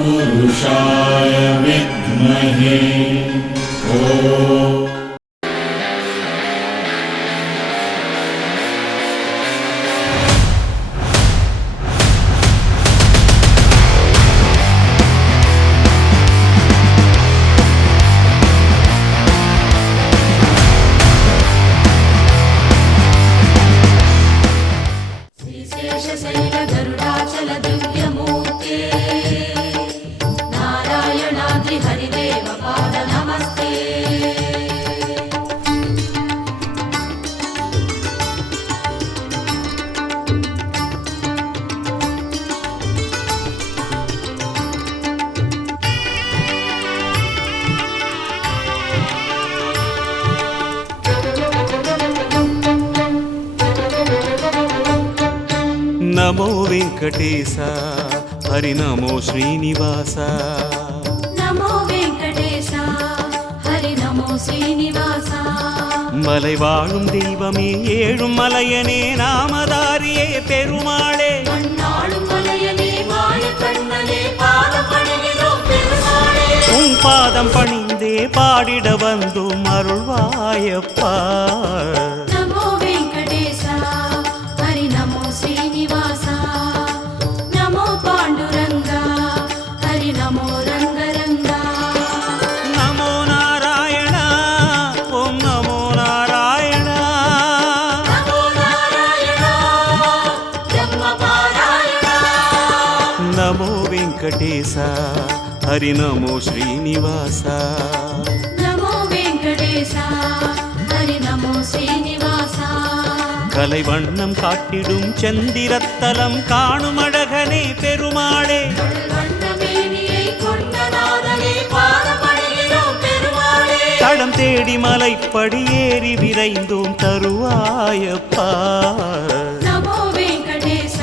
तत्पुरुषाय विद्महे नमो वेंकटेश हरि नमो श्रीनिवास नमो वेंकटेश हरि नमो श्रीनिवास मலை வாழும் தெய்வமே ஏழும் மலையனே நாமதாரியே பெருமாளே மண்ணாளும் மலையனே மாயக்கண்ணனே பாதம் பணிகிறோம் பெருமாளே உன் பாதம் பணிந்தே பாடிட வந்தோம் அருள்வாயப்பா नमो वेंकटेश हरि नमो श्रीनिवास नमो पांडुरंगा हरि नमो रंगरंगा नमो नारायण ओम नमो नारायण नमो नारायण ब्रह्मपारायण नमो वेंकटेश हरि नमो श्रीनिवास नमो वेंकटेश हरि नमो श्रीनिवास கலை வண்ணம் காட்டிடும் செந்திரத்தலம் காணும் அழகனே பெருமாளே வண்ணமேனியை கொண்ட நாதனே பாதம் பணிகிறோம் பெருமாளே தடம் தேடி மலைப்படி ஏறி விரைந்தோம் தருவாயப்பா नमो वेंकटेश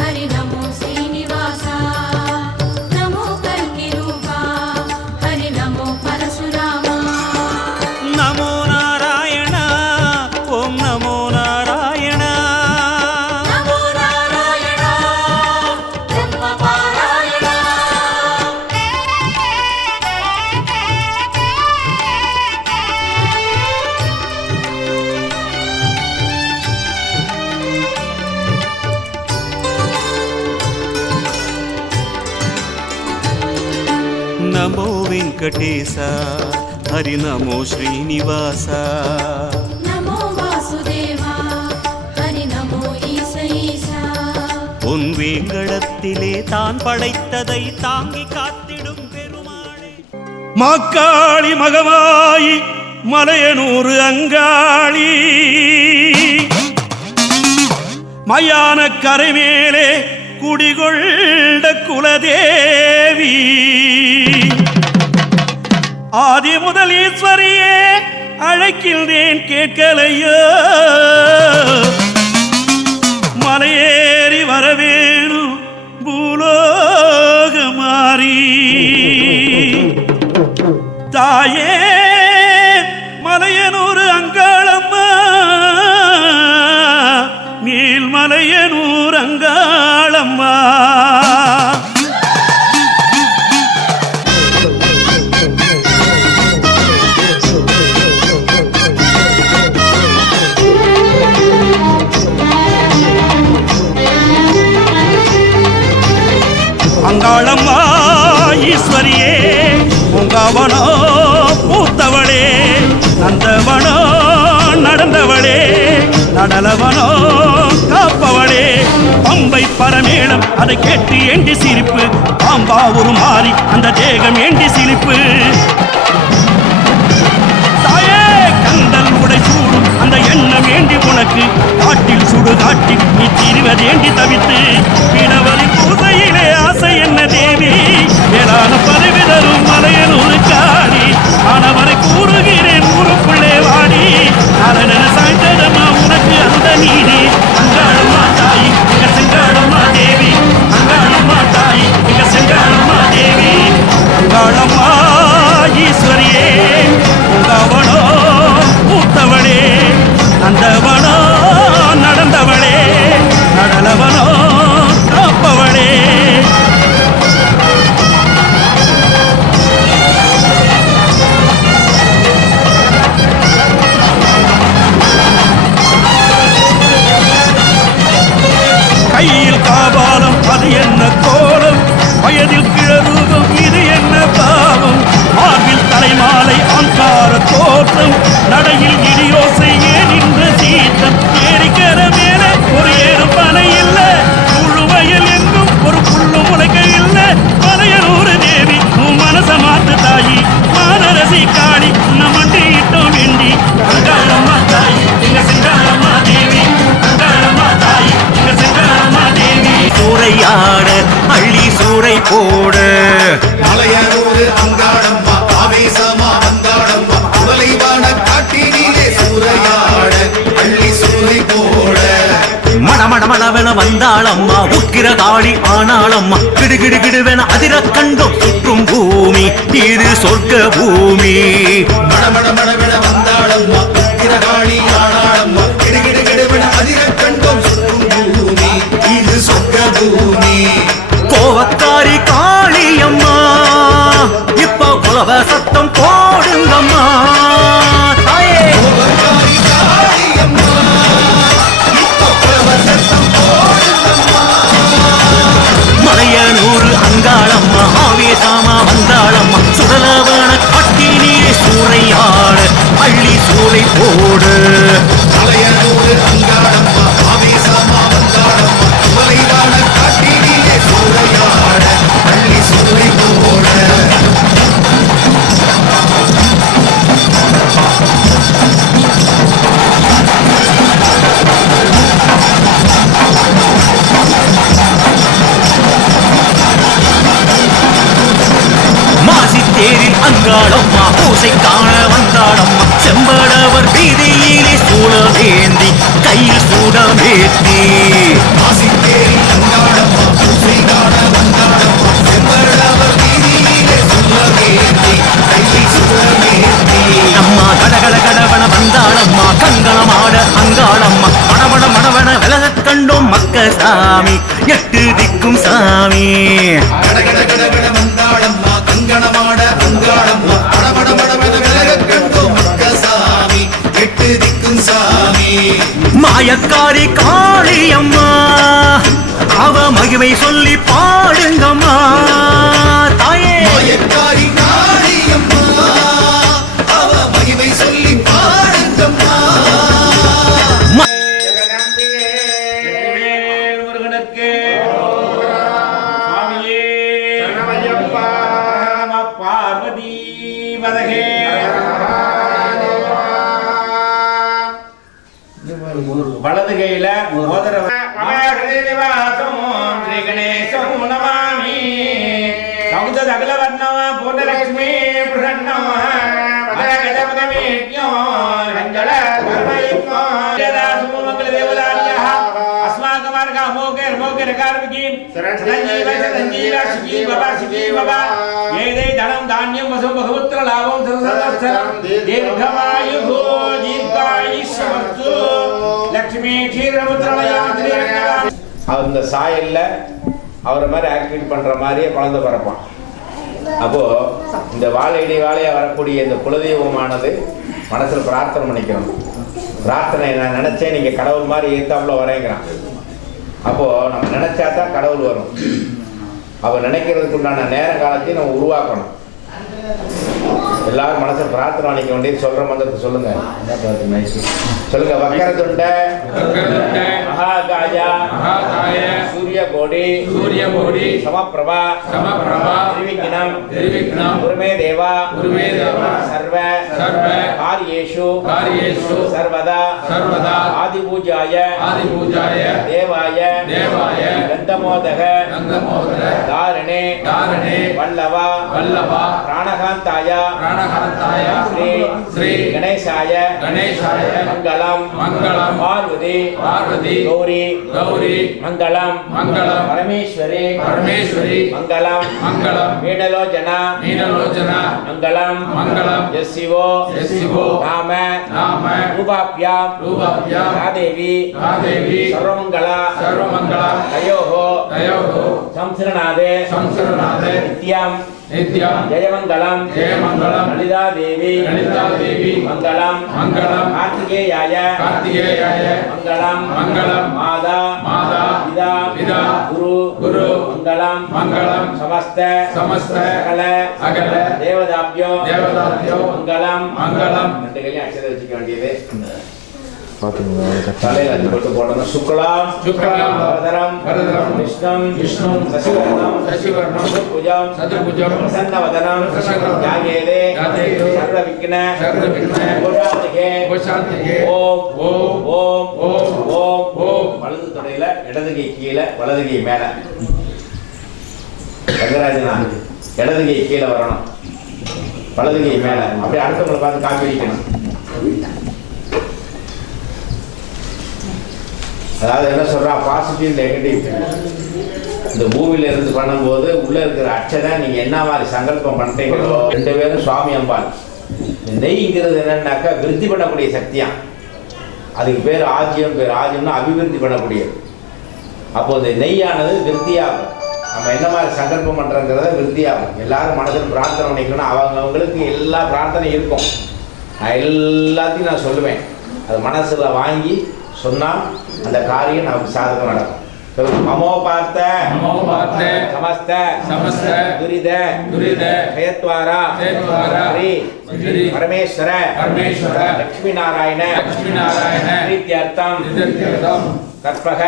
हरि नमो श्रीनिवास नमो कल्किरूपा हरि नमो परशुरामा நமோ நாராயண ஓம் நமோ நாராயண नमो नारायण ब्रह्मपारायण நமோ வெங்கடேச ஹரி நமோ ஸ்ரீனிவாச नमो वासुदेवा हरि नमो ईश ईशा உன் வேங்கடத்திலே தான் படைத்ததை தாங்கி காத்திடும் பெருமாளே மாக்காளி மகமாயி மலையனூறு அங்காளி மயான கரை மேலே குடிகொண்ட குலதேவி ஆதி முதல் ஈஸ்வரியே அழைக்கின்றேன் கேட்கலையோ மலையேறி வரவேணும் பூலோக மாறி தாயே மலையனூர் அங்காளம்மா நீல்மலையனூர் அங்காளம்மா அங்காளம்மா ஈஸ்வரியே உங்கவனோ பூத்தவளே நந்தவனோ நடந்தவளே நடலவனோ காப்பவளே பம்பை பரமேளம் அதை கேட்டு ஏண்டி சிரிப்பு பாம்பா ஒரு மாறி அந்த தேகம் ஏண்டி சிரிப்பு தாயே கந்தல் உடை சூடும் அந்த எண்ணம் ஏண்டி உனக்கு காட்டில் சுடு காட்டில் நீ திரிவதேண்டி தவித்து பிணவரி பூசையிலே ஆசை என்ன தேவி வேளாண் பருவிதரும் மலையனூர் காடி ஆனவரை கூறுகிறேன் ஊருக்குள்ளே வாடி அரணன சாய்ந்ததம்மா உனக்கு அந்த நீதி அங்காளம்மா தாயி இங்க செங்காளம்மா தேவி அங்காளம்மா தாயி இங்க செங்காளம்மா தேவி அங்காளம்மா ஈஸ்வரியே உங்கவனோ பூத்தவளே நந்தவனோ நடந்தவளே நடலவனோ மணவென வந்தாளம்மா உக்கிர காளி ஆனாளம்மா கிடுகிடு கிடுவென அதிர கண்டும் சுற்றும் பூமி இது சொர்க்க பூமி மணமணமணவென வந்தாளம்மா உக்கிர காளி ஆனாளம்மா கிடுகிடு கிடுவென அதிர கண்டும் சுற்றும் பூமி இது சொர்க்க பூமி கோவக்காரி காளியம்மா இப்ப குலவ சத்தம் போடுங்கம்மா தாயே கோவக்காரி காளியம்மா இப்போ குலவ சத்தம் போடுங்கம்மா மலையனூர் அங்காளம்மா ஆவேசமா வந்தாளம்மா சுடலவன காட்டி நீரை சூறையாட அள்ளி சூறை போடு மலையனூர் அங்காளம்மா ஆவேசமா வந்தாளம்மா சுடலைவான காட்டினிலே சூறையாட பள்ளி சூறை போட மாசித்தேரில் அங்காளம்மா பூசை காண வந்தாளம்மா செம்படவர் வீதியிலே சூழலேந்தி கையில் சூடமேத்தி மாசித்தேரி அங்காளம்மா பூசை காண வந்தாளம்மா செம்படவர் வீதியிலே சுடலேந்தி கையில் சுடலேந்தி அம்மா கடகட கடவன வந்தாளம்மா கங்கணமாட அங்காளம்மா மணவன மணவன விலகக் கண்டோம் மக்க சாமி எட்டு திக்கும் சாமி கடகட கடகட வந்தாளம்மா கங்கணமாட அங்காளம்மா மடமடமடமட விலகக் கண்டோம் மக்கசாமி எட்டு திக்கும் சாமி மாயக்காரி காளியம்மா அவ மகிமை சொல்லி பாடுங்கம்மா தாயே மாயக்காரி காளியம்மா அவ மகிமை சொல்லி பாடுங்கம்மா முருகனுக்கு சுவாமியே சரணமையப்பா நம பார்வதி வதகே வலது கையில மோதிர நிவாசம் ஸ்ரீ கணேசம் நமாமி சௌத சகல வர்ணவ பூர்ணலட்சுமி பிரசன்னம கஞ்சல சுமங்கல தேவதாரியா अस्माक मार्ग मोके मोके रकारविकी संजीव संजीव शिकी बाबा ये दे धनम धान्यम वसु बहुपुत्र लाभम सर्वसंवत्सरम दीर्घमायुः दीर्घायुष्यवस्तु लक्ष्मी क्षीरपुत्रमयात्री அந்த சாயல்ல அவரை மாதிரி ஆக்டிவேட் பண்ற மாதிரியே குழந்தை பிறப்பான். அப்போ இந்த வாழையடி வாழையா வரக்கூடிய இந்த குலதெய்வமானது மனசுல பிரார்த்தனை பண்ணிக்கணும். பிரார்த்தனை நான் நினைச்சேன் நீங்க கடவுள் மாதிரி ஏத்தாப்புல வரேங்கிறான். அப்போ நம்ம நினைச்சா தான் கடவுள் வரும். அவ நினைக்கிறதுக்கு உண்டான நேர காலத்தையும் நம்ம உருவாக்கணும். எல்லாரும் மனசை பிரார்த்தனை பண்ணிக்க வேண்டியது சொல்ற மந்திரத்தை சொல்லுங்க. சொல்லுங்க. வக்கரதுண்ட மகாகாய சூரிய கோடி சமப்பிரபா நிர்விக்னம் குருமே தேவா சர்வ காரியேஷு சர்வதா ஆதிபூஜாய தேவாய கந்தமோதக தாரணே வல்லவா பிராணகாந்தாய ஸ்ரீ கணேசாய மங்களம் பார்வதி கௌரி மங்களம் பரமேஸ்வரி மங்களம் மீனலோஜன மங்களம் எஸ் சிவோ நாம ரூபாப்யாம் ராதேவி சர்வமங்களா தயோஹோ சம்சரணாதே நித்யம் ஜெயமங்கலம் லலிதா தேவி மங்களம் கார்த்திகேயாய மங்களம் மாதா பிதா குரு மங்களம் சமஸ்த அகல தேவதாப்யோ மங்களம் ரெண்டு கையிலும் அக்ஷதை வச்சுக்க வேண்டியது. தலையில அது போட்டு போடணும். சுக்லாம் வரதரம் விஷ்ணும் சசிவர்ணம் சதுர்புஜம் பிரசன்னவதனம் யாகேதே சர்வவிக்ன கோஷாந்திகே ஓம் வலது தொடையில இடது கை கீழே வலது கை மேல. ரங்கராஜனா இடது கை கீழே வரணும், வலது கை மேல. அப்படியே அடுத்தவங்களை பார்த்து காப்பி அடிக்கணும். அதாவது என்ன சொல்றா, பாசிட்டிவ் நெகட்டிவ். இந்த பூமியில இருந்து பண்ணும்போது உள்ள இருக்கிற அச்சனை நீங்க என்ன மாதிரி சங்கல்பம் பண்றீங்களோ, 2 பேரும் சுவாமி அம்பாள். நெய்ங்கிறது என்னன்னாக்கா விருத்தி பண்ணக்கூடிய சக்தியா, அதுக்கு பேர் ஆஜ்யம். பேர் ஆஜ்யம்னா அபிவிருத்தி பண்ணக்கூடியது. அப்போ இந்த நெய்யானது விருத்தியாகும். நம்ம என்ன மாதிரி சங்கல்பம் பண்றோங்கிறத விருத்தியாகும். எல்லாரும் மனதில் பிரார்த்தனை பண்ணிக்கணும். அவங்களுக்கு எல்லா பிரார்த்தனையும் இருக்கும். நான் எல்லாத்தையும் நான் சொல்லுவேன். அது மனசுல வாங்கி சொன்னா அந்த காரியம் நமக்கு சாதகம் நடக்கும். மமோ பார்த்த சமஸ்த துரித ஜெயத்வாரா ஸ்ரீ பரமேஸ்வர லக்ஷ்மி நாராயண பிரீத்யர்த்தம் கற்பக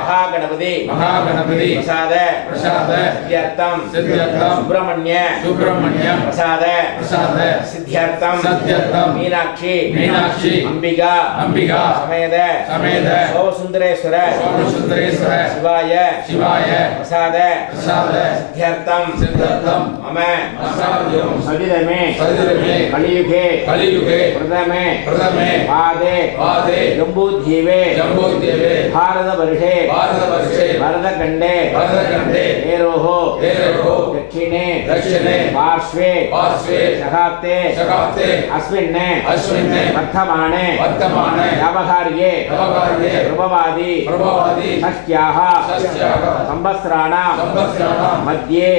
மகாகணபதி பிரசாத சித்தியர்த்தம் சுப்பிரமணிய பிரசாத சித்தியர்த்தம் மீனாட்சி அம்பிகா சமேத சோமசுந்தரேஸ்வர சிவாய பிரசாத சித்தியர்த்தம் மம சதிதமே கலியுகே பிரதமே பாதே ஜம்பூத்யீவே भारत वर्षे भरतखंडे नेरोः दक्षिणे पार्श्वे शकाब्दे अस्मिन् वर्तमाने व्यावहार्ये प्रभवादि षष्ट्याः संवत्सराणां मध्ये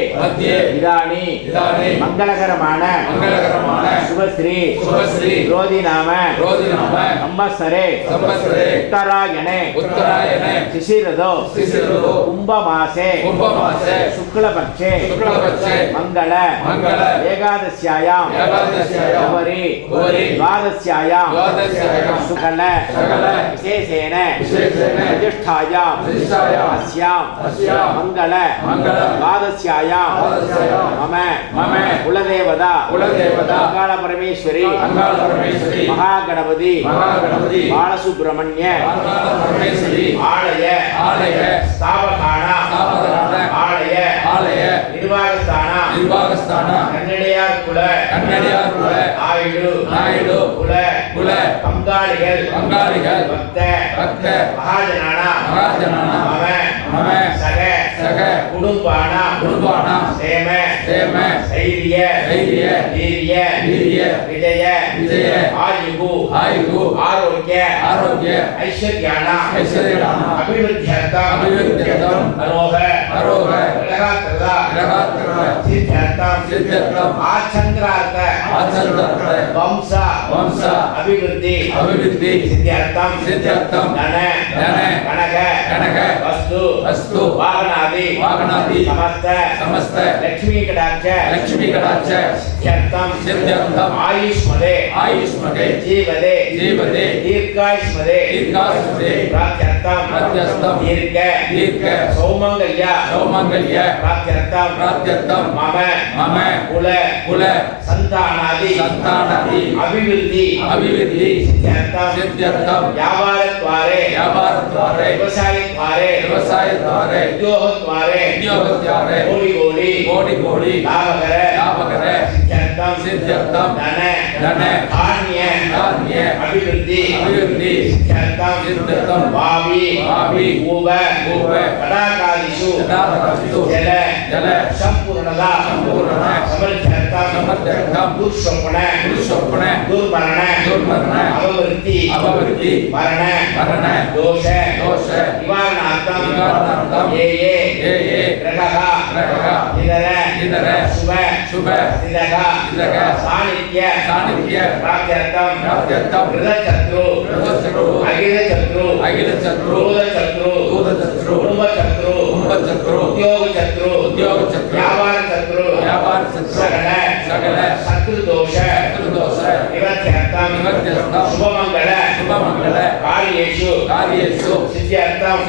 इदानीं मंगलकरमाण शुभश्री रोधि नाम संवत्सरे उत्तरायणे शिशिरदो कुंभमासे शुक्लपक्षे मंगल एकादश्यायां उपरि द्वादश्यायां शुक्ल विशेषेण प्रतिष्ठायां अस्यां मंगल द्वादश्यायां मम कुलदेवता अङ्गालपरमेश्वरी महागणपति बालसुब्रह्मण्य आलय स्थापकाण आलय निर्वाहस्थान कन्नडियार कुल नायडु कुल पंगालिगल भक्त महाजनाना मम सग कुडुंबाण सेम धैर्य विजय आयुः आरोग्य ऐश्वर्याण अभिवृद्ध्यर्थम अरोह सिद्ध्यर्थम आचंद्रार्थ वंश अभिवृद्धि सिद्ध्यर्थम धन कनक वस्तु वाहनादि समस्त लक्ष्मी कटाक्ष सिद्ध्यर्थम आयुष्मदे जीवदे दीर्घायुष्मदे प्राप्त्यर्थम दीर्घ सौमंगल्य प्राप्त्यर्थम मम कुल संतानादि अभिवृद्धि सिद्ध्यर्थम व्यापारद्वारे व्यवसायद्वारे उद्योगद्वारे कोटि लाभकर सिद्ध्यर्थम धन धान्य अभिवृद्धि सिद्ध्यर्थम भावी कटाकादिषु जल संपूर्णता समर्थर्थम दुःस्वप्न दुर्मरण अपवृत्ति मरण दोष निवारणार्थम ये ग्रहः इदर शुभ सानिध्य प्राप्त्यर्थम हृदशत्रु अखिलशत्रु दूतशत्रु कुटुंबशत्रु उद्योगशत्रु व्यापारशत्रु सकल शत्रुदोष निवर्त्यर्थम शुभमंगल कार्येषु सिद्ध्यर्थम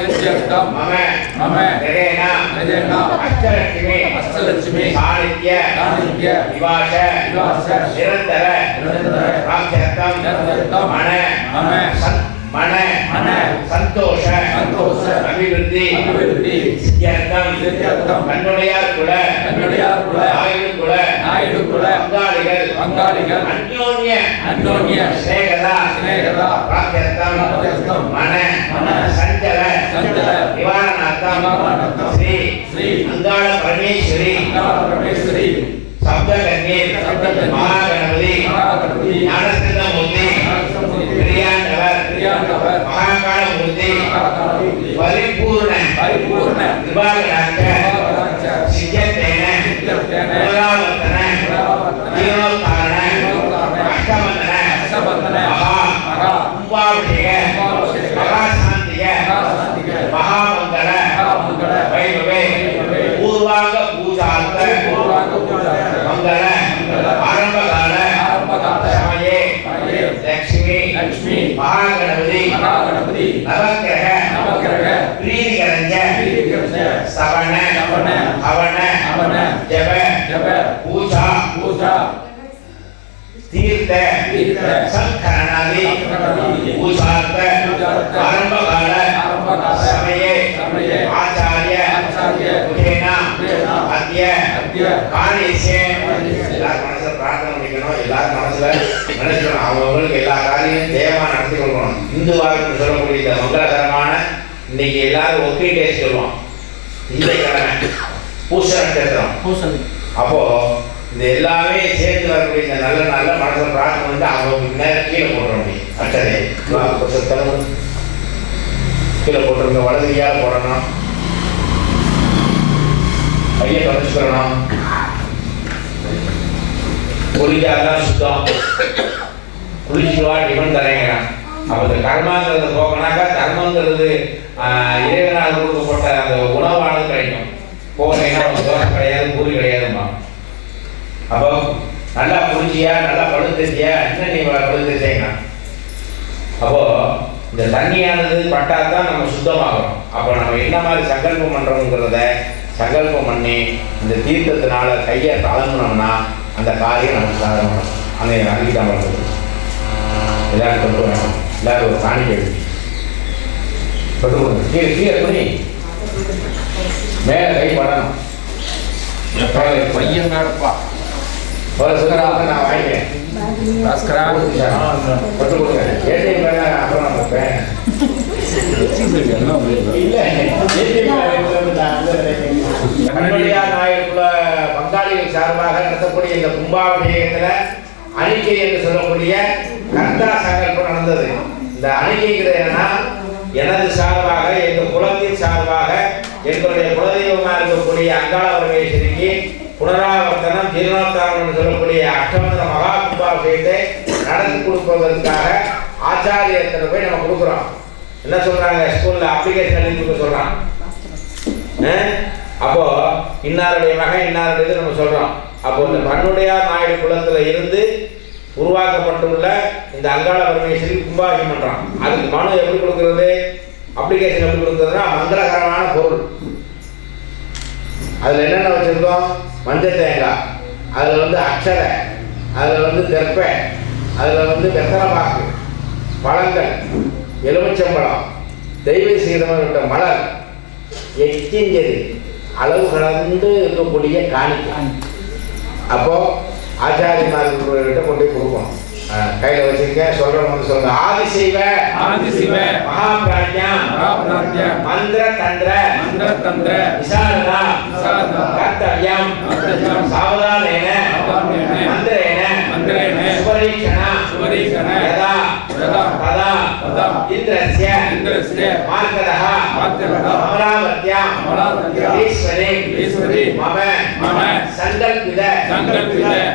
मम गजेन अष्टलक्ष्मी सानिध्य निवास निरंतर प्राप्त्यर्थम मन संतोष अभिवृद्धि सिद्ध्यर्थम कन्नडियार कुल नायडु कुल पंगालिगल अन्योन्य स्नेहदा प्राप्त्यर्थम मन ஸ்ரீ அங்காள பரமேஸ்வரி சப்தகன்யர் மகாகணபதி ஞானஸ்கந்தமூர்த்தி பெரியாண்டவர் மகாகாளமூர்த்தி பரிபூர்ண கிருபாகடாட்ச சித்தியத்தேன புனராவர்த்தன ஜீவனோத்தாரண அஷ்டபந்தன மகா கும்பாபிஷேக மகாசாந்திக மகாமங்கள வைபவே பூர்வாங்க பூஜார்த்த மங்கள ஆரம்பகால சமயே லக்ஷ்மி மகாகணபதி நவக்கிரக பிரீதிகரஞ்ச சவண ஹவன ஜப பூஜா தீர்த்த சங்கரணாதி பூஜார்த்த ஆரம்பகால சமயே ஆச்சாரிய குஹேனா அத்ய காரியஸ்ய எல்லாரும் மனசுல பிரார்த்தனை பண்ணிக்கணும். எல்லாரும் மனசுல நினைக்கணும் அவங்களுக்கு எல்லா காரியமும் தேவமா நடத்தி கொடுக்கணும். இந்துவாக சொல்லக்கூடிய இந்த மங்களகரமான இன்னைக்கு எல்லாரும் ஒக்கே டேஸ் சொல்லுவோம். இந்த கிழமை பூச நட்சத்திரம். அப்போ இந்த எல்லாமே சேர்ந்து வரக்கூடிய இந்த நல்ல நல்ல மனசுல பிரார்த்தனை வந்து அவங்க நேரம் கீழே போட்டுற முடியும். அட்டதை கீழே போட்டுருங்க. வலதுகையால் போடணும். கையை தொடச்சுக்கணும். குளிக்காதான் சுத்தம். குளிச்சுவா டிஃபன் தரேங்கிறான். அப்போ இந்த கர்மாங்கிறது போகனாக்கா கர்மங்கிறது இறைவனால் கொடுக்கப்பட்ட அந்த உணவானது கிடைக்கும். போகலைன்னா தோசை கிடையாது, பூரி கிடையாதுமா. அப்போ நல்லா குளிச்சியா, நல்லா பழுத்துச்சியா, என்ன நீ பழுத்துச்சேங்க. அப்போ இந்த தண்ணியானது பட்டா தான் நம்ம சுத்தமாகும். அப்போ நம்ம என்ன மாதிரி சங்கல்பம் பண்ணுறோங்கிறத சங்கல்பம் பண்ணி இந்த தீர்த்தத்தினால கையை தளங்கினோம்னா அந்த காரியம் நமக்கு சாதனம். அந்த அறிவிதான் பண்ணுறது எல்லாரும் கொண்டு வரணும். எல்லாரும் ஒரு காணிக்கை கொண்டு கொடுங்க. கீழே கீழே பண்ணி மேலே கை படணும். பையன் நடப்பா ஒரு சுகராக நான் வாங்கிக்கிறேன். கொண்டு கொடுங்க. ஏடிஎம் மேலே அப்புறம் நான் பார்ப்பேன். இல்லை கண்மணியார் நாயக்குள்ள பங்காளிகள் சார்பாக நடத்தக்கூடிய இந்த கும்பாபிஷேகத்தில் அணிக்கை என்று சொல்லக்கூடிய கர்த்தா சங்கல்பம் நடந்தது. இந்த அணிக்கைங்கிறது என்னன்னா, எனது சார்பாக எங்கள் குலத்தின் சார்பாக எங்களுடைய குலதெய்வமாக இருக்கக்கூடிய அங்காள பரமேஸ்வரிக்கு புனராவர்த்தனம் ஜீர்ணோத்தாரணம் சொல்லக்கூடிய அஷ்டமந்திர மகா கும்பாபிஷேகத்தை நடத்தி கொடுப்பதற்காக ஆச்சாரியத்தில் போய் நம்ம கொடுக்குறோம். என்ன சொல்றாங்க, ஸ்கூல்ல அப்ளிகேஷன் எழுதி கொடுக்க சொல்றான். அப்போ இன்னாருடைய மகன் இன்னாருடைய நம்ம சொல்றோம். அப்போ இந்த மண்ணுடையார் நாயுடு குலத்துல இருந்து உருவாக்கப்பட்டுள்ள இந்த அங்காள பரமேஸ்வரி கும்பாபிஷேகம் பண்றான். அதுக்கு மனு எப்படி கொடுக்கறது, அப்ளிகேஷன் எப்படி கொடுக்கறதுன்னா மங்களகரமான பொருள். அதுல என்னென்ன வச்சிருக்கோம், மஞ்சள் தேங்காய், அதுல வந்து அக்ஷரை, அதுல வந்து தெப்பை, அதுல வந்து வெத்தலைப்பாக்கு, பழங்கள், எலுமிச்சம்பழம், தெய்வ சீதமாக விட்ட மலர், எச்சிஞ்சது அளவு கடந்து இருக்கக்கூடிய காணிக்கை. அப்போ ஆச்சாரியமார்கிட்ட கொண்டு போய் கொடுக்கணும். கையில வச்சிருக்கேன், சொல்றவங்க வந்து சொல்லுங்க. ஆதிசிவ மகாபிராஜ்யம் மந்திர தந்திர விசாரதா கர்த்தவ்யம் சாவதானேன மந்திரேன சுபரீக்ஷண யதா ததா இந்திரஸ்ய மார்கதः அமராவத்யாம் ஈஸ்வரி மம சங்கல்பித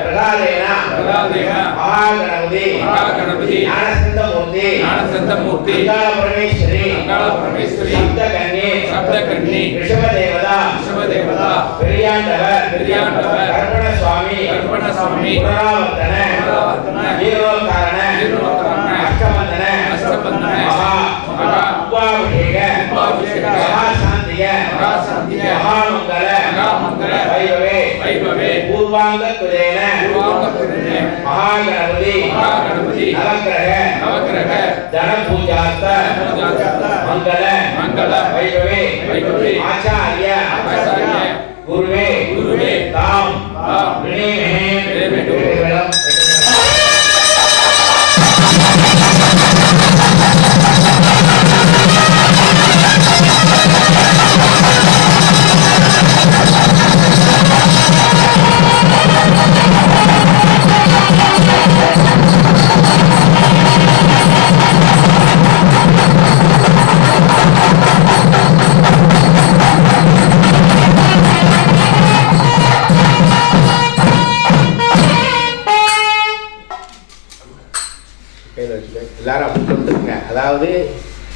பிரகாரேன மகாகணபதி ஞானஸ்கந்தமூர்த்தி அங்காள பரமேஸ்வரி சப்தகன்யே ரிஷபதேவதா பெரியாண்டவர் கர்ப்பணசுவாமி புனராவர்த்தன ஜீர்ணோத்தாரண அஷ்டபந்தன மகா கும்பாபிஷேக மகாசாந்திக மகாமங்கள வைபவே பூர்வாங்க குலேன மகாகணபதி நவக்கிரக தன பூஜார்த்த மங்கள வைபவே ஆச்சாரிய குருவே தாம்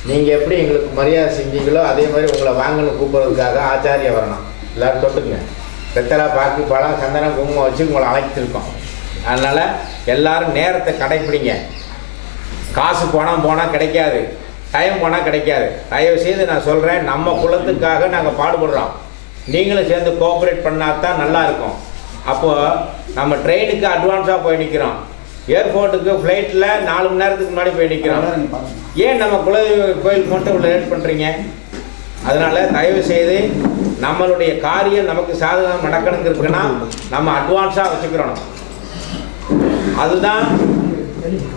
நீங்கள் எப்படி எங்களுக்கு மரியாதை செஞ்சீங்களோ அதே மாதிரி உங்களை வாங்கன்னு கூப்பிட்றதுக்காக ஆச்சாரியம் வரணும். எல்லோரும் தொட்டுங்க. வெத்தலை, பாக்கு, பழம், சந்தனம், குங்குமம் வச்சு உங்களை அழைச்சிருக்கோம். அதனால் எல்லோரும் நேரத்தை கடைப்பிடிங்க. காசு போனால் கிடைக்காது, டைம் போனால் கிடைக்காது. தயவு செய்து நான் சொல்கிறேன், நம்ம குலத்துக்காக நாங்கள் பாடுபடுறோம். நீங்களும் சேர்ந்து கோஆப்ரேட் பண்ணால் தான் நல்லாயிருக்கும். அப்போது நம்ம ட்ரெயினுக்கு அட்வான்ஸாக போய் நிற்கிறோம், ஏர்போர்ட்டுக்கு ஃப்ளைட்டில் 4 மணி நேரத்துக்கு முன்னாடி போய் நிற்கிறோம். ஏன் நம்ம கோயிலுக்கு மட்டும் இவ்வளோ லேட் பண்ணுறீங்க? அதனால் தயவு செய்து நம்மளுடைய காரியம் நமக்கு சாதகம் நடக்கணுங்கிறதுக்குன்னா நம்ம அட்வான்ஸாக வச்சுக்கிறோம். அதுதான்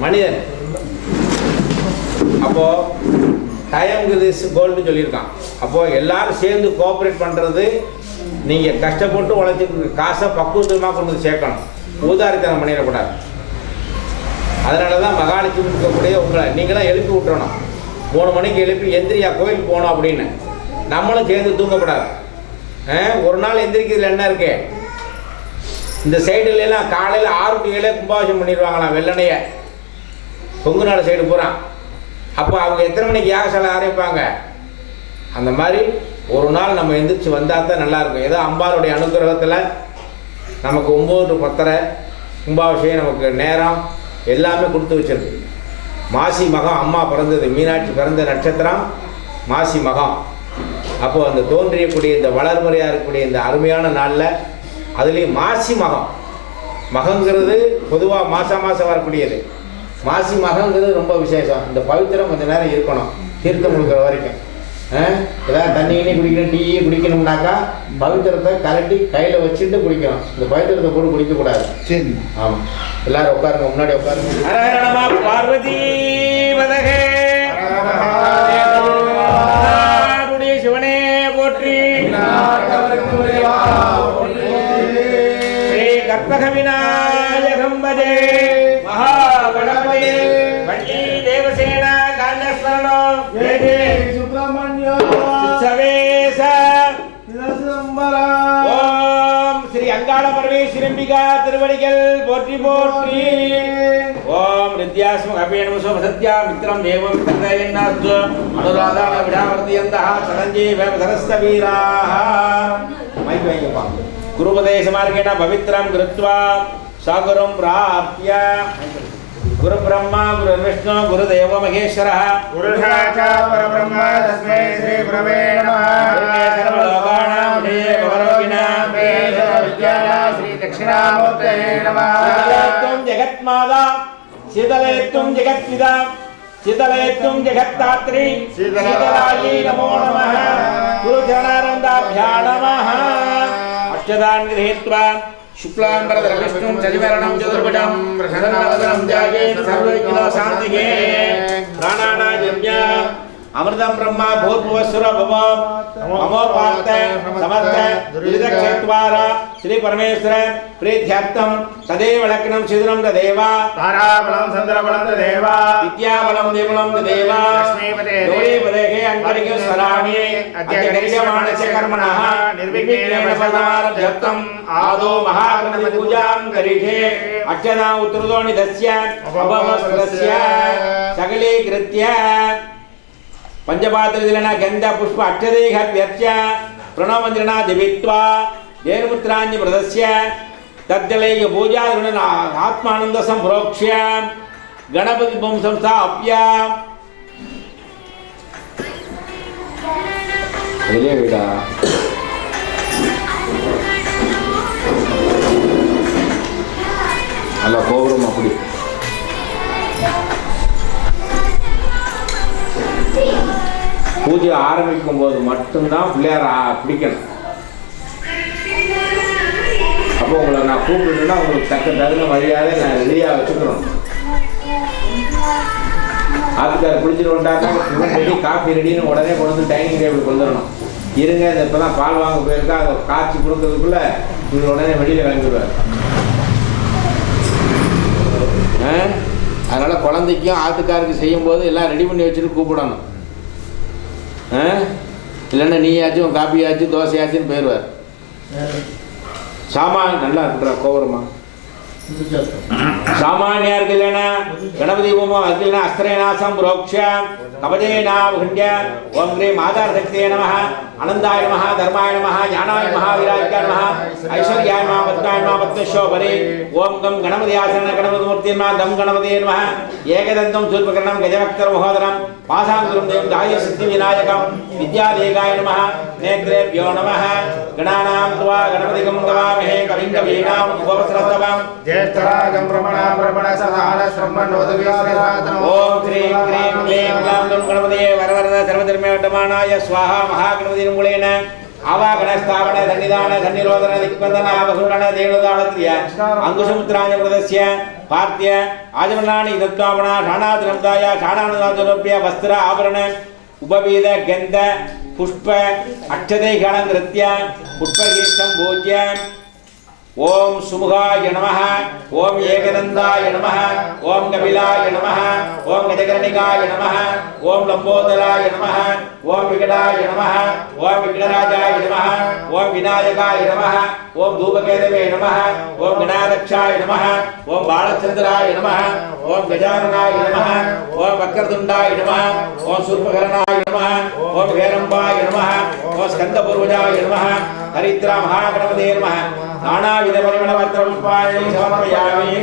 மனிதன். அப்போது டைம்ங்கிறது கோல்டு சொல்லியிருக்கான். அப்போது எல்லோரும் சேர்ந்து கோஆப்ரேட் பண்ணுறது, நீங்கள் கஷ்டப்பட்டு உழைச்சி காசை பக்குவத்தமாக கொண்டு வந்து சேர்க்கணும். ஊதாரித்தனம் பண்ணிடக்கூடாது. அதனால தான் மகாலட்சுமி இருக்கக்கூடிய உங்களை நீங்களாம் எழுப்பி விட்டுறணும். 3 மணிக்கு எழுப்பி எந்திரியா கோயிலுக்கு போகணும் அப்படின்னு. நம்மளும் சேர்ந்து தூங்கக்கூடாது. ஒரு நாள் எந்திரிக்கிறதுல என்ன இருக்கு? இந்த சைடுலாம் காலையில் 6 to 7 கும்பாபிஷேகம் பண்ணிடுவாங்களாம் வெள்ளனையை, கொங்கு நாடு சைடு போகிறான். அப்போ அவங்க எத்தனை மணிக்கு யாகசாலை ஆரம்பிப்பாங்க? அந்த மாதிரி ஒரு நாள் நம்ம எந்திரிச்சு வந்தால் தான் நல்லாயிருக்கும். ஏதோ அம்பாளுடைய அனுகிரகத்தில் நமக்கு 9 to 10 கும்பாபிஷேகம் நமக்கு நேரம் எல்லாமே கொடுத்து வச்சிருக்கு. மாசி மகம் அம்மா பிறந்தது, மீனாட்சி பிறந்த நட்சத்திரம் மாசி மகம். அப்போது அந்த தோன்றியக்கூடிய இந்த வளர்முறையாக இருக்கக்கூடிய இந்த அருமையான நாளில் அதுலேயும் மாசி மகம், மகங்கிறது பொதுவாக மாதம் வரக்கூடியது. மாசி மகங்கிறது ரொம்ப விசேஷம். இந்த பவித்திரம் கொஞ்சம் நேரம் இருக்கணும், தீர்த்தம் கொடுக்குற வரைக்கும். ஏதாவது தண்ணி குடிக்கணும், டீயே குடிக்கணும்னாக்கா பவித்திரத்தை கலட்டி கையில் வச்சுட்டு குடிக்கணும். இந்த பவித்திரத்தை போட்டு குடிக்கக்கூடாது. சரி, ஆமாம். எல்லாரும் உட்காருங்க, முன்னாடி உட்காருங்க. பார்வதி சிவனே போற்றி. ஸ்ரீ கற்பக விநாயகம் பஜே மகாகணபதே வள்ளி தேவசேன காண்டஸ்மரணம் வேதே சுப்பிரமணிய சவேச ஓம் ஸ்ரீ அங்காள பரமேஸ்வரம்பிகா திருவடிகள் போற்றி போற்றி. ஓம் நித்யாஸ்ம அபியனமசோ சத்யா மித்ரம் தேவம் தந்தயன்னாஸ்து அனுராதான விடாவர்த்தியந்தஹ சரஞ்சீவ தரஸ்தவீராஹ. மைக் வைங்கப்பா. குருபதேச மார்கேண பவித்ரம் கிருத்வா சாகரம் பிராப்ய குரு பிரம்மா குரு விஷ்ணு குரு தேவ மகேஸ்வரः குரு சாட்சாத் பரபிரம்ம தஸ்மை ஸ்ரீ குரவே நமः. சர்வலோகானாம் தேவவரோகிணாம் வேத வித்யாயா ஸ்ரீ தட்சிணாமூர்த்தயே நமः. சிதலேத்தும் ஜெகத்மாதா சிதலேத்தும் ஜெகத்பிதா சிதலேத்தும் ஜெகத்தாத்ரி சிதலாயி நமோ நமः. குரு சரணாரந்தாभ्या நமः. அக்ஷதான் கிரஹீத்வா शुक्लांबरधर विष्णुं शशिवर्णं चतुर्भुजं प्रसन्नवदनं ध्यायेत् सर्वविघ्नोपशान्तये. प्राणानायम्य अमृतं ब्रह्म भूर्भुवस्सुर भव ममोपार्थ समर्थ दुरितक्षेत्वार श्री परमेश्वर प्रीत्यर्थं तदेव लग्नं शिदुरं तदेव ताराबलं चन्द्रबलं तदेव विद्याबलं देवलं तदेव लक्ष्मीपते गौरीपदेः अङ्करिके स्वरामि अद्य करिष्यमाणस्य कर्मणः निर्विघ्नेन फलमारभ्यर्थम् आदौ महागणपति पूजां करिष्ये. अक्षता उत्तरदोणितस्य अपवस्त्रस्य सकलीकृत्य पंचपात्रदिलेन गंध पुष्प अक्षदेहव्यर्च्य प्रणवमन्त्रणा दिवित्वा देवपुत्राण्य प्रदस्य तद्दलैः पूजादिन आत्मानंद संप्रोक्ष्य गणपति बम संस्थाप्य அல்ல கோபுரம் அப்படி பூஜை ஆரம்பிக்கும் போது மட்டும்தான் பிள்ளையார் பிடிக்கணும். அப்போ உங்களை நான் கூப்பிட்டுன்னா உங்களுக்கு தகுந்த மரியாதை நான் ரெடியாக வச்சுக்கிறோம். ஆத்துக்கார் குளிச்சுட்டு வந்தாக்கா ரெடி காஃபி ரெடின்னு உடனே கொண்டு வந்து டைனிங் டேபிள் கொண்டுடணும். இருங்க இந்த இப்போ தான் பால் வாங்க போயிருக்கா, அதை காய்ச்சி கொடுக்கறதுக்குள்ள இவங்க உடனே வெளியில் கிளம்பிடுவார். அதனால் குழந்தைக்கும் ஆத்துக்காருக்கு செய்யும்போது எல்லாம் ரெடி பண்ணி வச்சுட்டு கூப்பிடணும். இல்லைன்னா நீயாச்சும் காப்பியாச்சும் தோசையாச்சுன்னு போயிடுவார். சாமான் நல்லா இருக்கிறா கோபுரமா सामान्य अर्गिलेन गणपति होम अर्गिलेन अस्त्रेणासं प्रोक्ष्य कवचेनावहृण्य ओम ह्रीं माताशक्तिये नमः आनन्दाय नमः धर्माय नमः ज्ञानाय नमः वीराय नमः ऐश्वर्याय नमः पद्माय नमः पद्मशोभने ओम गं गणपति आसन गणपति मूर्ति नमः गं गणपति नमः एकदन्तं शूर्पकर्णं गजवक्त्र महोदरं पासाङ्कुरं देवं दाय सिद्धि विनायकं विद्यादेगाय नमः नेत्रेभ्यो नमः गणानां त्वा गणपतिगं गवामहे कविं कवीनां उपवस्त्रस्तवं ज्येष्ठराजं ब्रह्मणा सदान श्रमणोदवीश्वरातन ओम श्रीं क्रीं क्लीं ग्लां गं गणपतये वरवरद सर्वधर्मवर्धमानाय स्वाहा महागणपति मूलेन आवागणस्थापन सन्निधान सन्निरोधन दिक्बन्धन आवसुरण देवदाळत्रिय अंकुशमुद्राय प्रदस्य पार्थ्य आजमनानि दत्तापना ठाणाद्रन्ताय ठाणानुदातरूप्य वस्त्र आभरण उपवीद गन्ध पुष्प अक्षते गणकृत्य पुष्पगीतं पूज्य ओम सुमुखाय नमः ओम एकदन्ताय नमः ओम कपिलाय नमः ओम गजकर्णिकाय नमः ओम लंबोदराय नमः ओम विकटाय नमः ओम विघ्नराजाय नमः ओम विनायकाय नमः ओम धूमकेतवे नमः ओम गणाध्यक्षाय नमः ओम बालचंद्राय नमः ओम गजाननाय नमः ओम वक्रतुंडाय नमः ओम शूर्पकर्णाय नमः ओम हेरंबाय नमः ओम स्कंदपूर्वजाय नमः हरिद्रा महागणपते नमः नानाविध परिमलपत्रपुष्पाणि समर्पयामि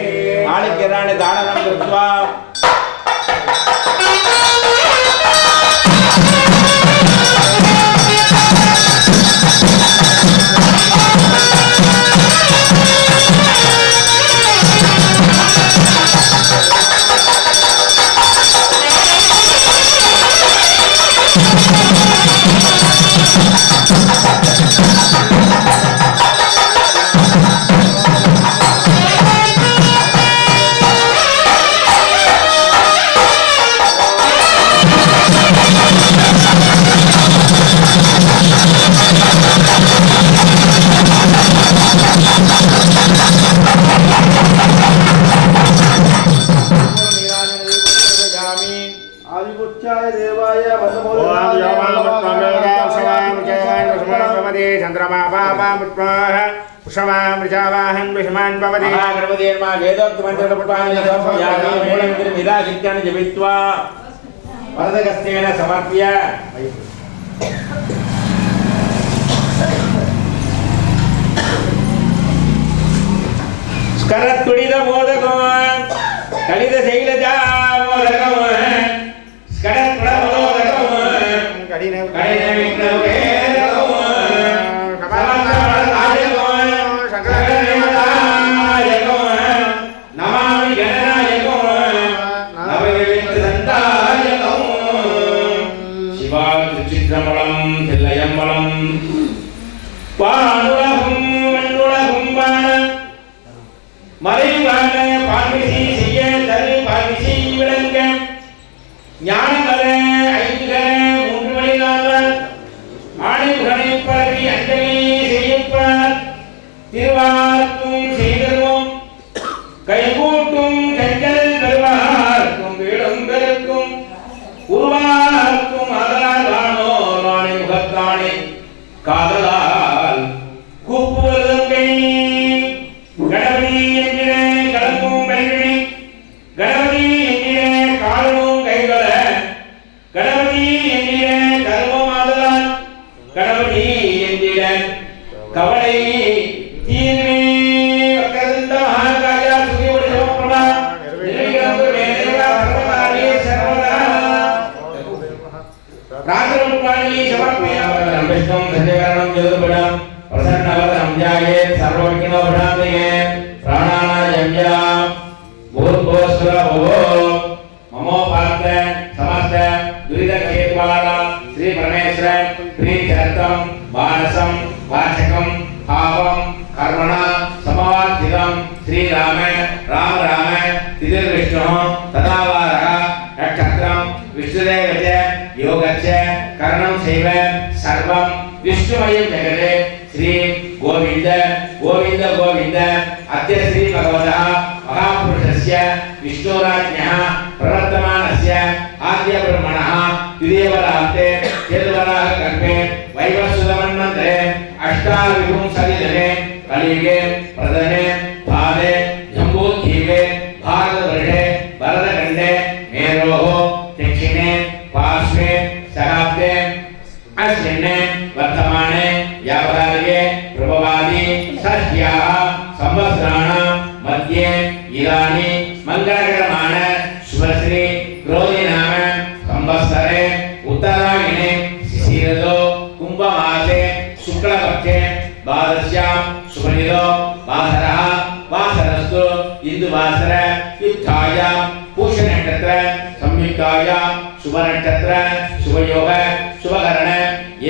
नालिकेराणि दानं कृत्वा वरदहस्तेन समर्प्य स्करत्तुडिद मोदकं कलिद शैलजा मोदकं स्करत्तुड मोदकं कडिन विघ्नवे विष्णुमयं जगते श्री गोविंद गोविंद गोविंद अद्य श्री भगवतः महापुरुषस्य विष्णुराज्ञः प्रवर्तमानस्य आद्य ब्रह्मणः द्वितीयवरान्ते चतुर्वराह कल्पे वैवस्वतमन्वन्तरे अष्टाविंशतितमे कलियुगे प्रथमे पादे जम्बू शुक्लपक्षे द्वादश्यां शुभनिदो वासरः वासरस्तु इंदुवासर युक्तायां पूषनक्षत्र संयुक्तायां शुभनक्षत्र शुभयोग शुभकरण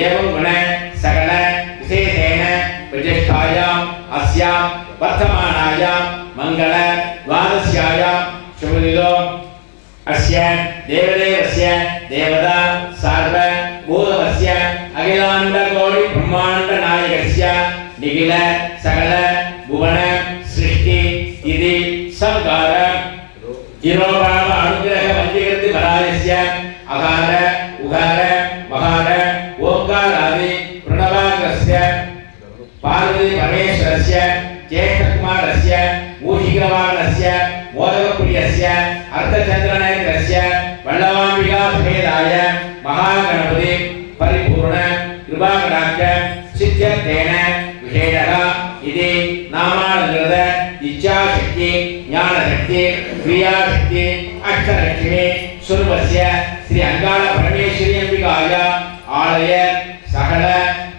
एवं गुण सकल विशेषेण प्रतिष्ठायां अस्यां वर्तमानायां मंगल द्वादश्यायां शुभनिदो अस्य देवदेवस्य देवता सार्व भूतवस्य अखिलांड कोटि ब्रह्मांड नायकस्य निखिल सकल भुवन सृष्टि इति संकार जिरोभाव अनुग्रह पंचकृत बलायस्य अकार उकार मकार ओंकारादि प्रणवाग्रस्य पार्वती परमेश्वरस्य ज्येष्ठकुमारस्य मूषिकवाहनस्य मोदकप्रियस्य अर्धचन्द्रनयनस्य वल्लवाम्बिका समेताय महागणपति परिपूर्ण कृपाकटाक्ष सिद्ध्यर्थेन विशेषः इति नामानुसृत इच्छाशक्ति ज्ञानशक्ति क्रियाशक्ति अष्टलक्ष्मी स्वरूपस्य श्री अंगाल परमेश्वरी अंबिकाय आलय सकल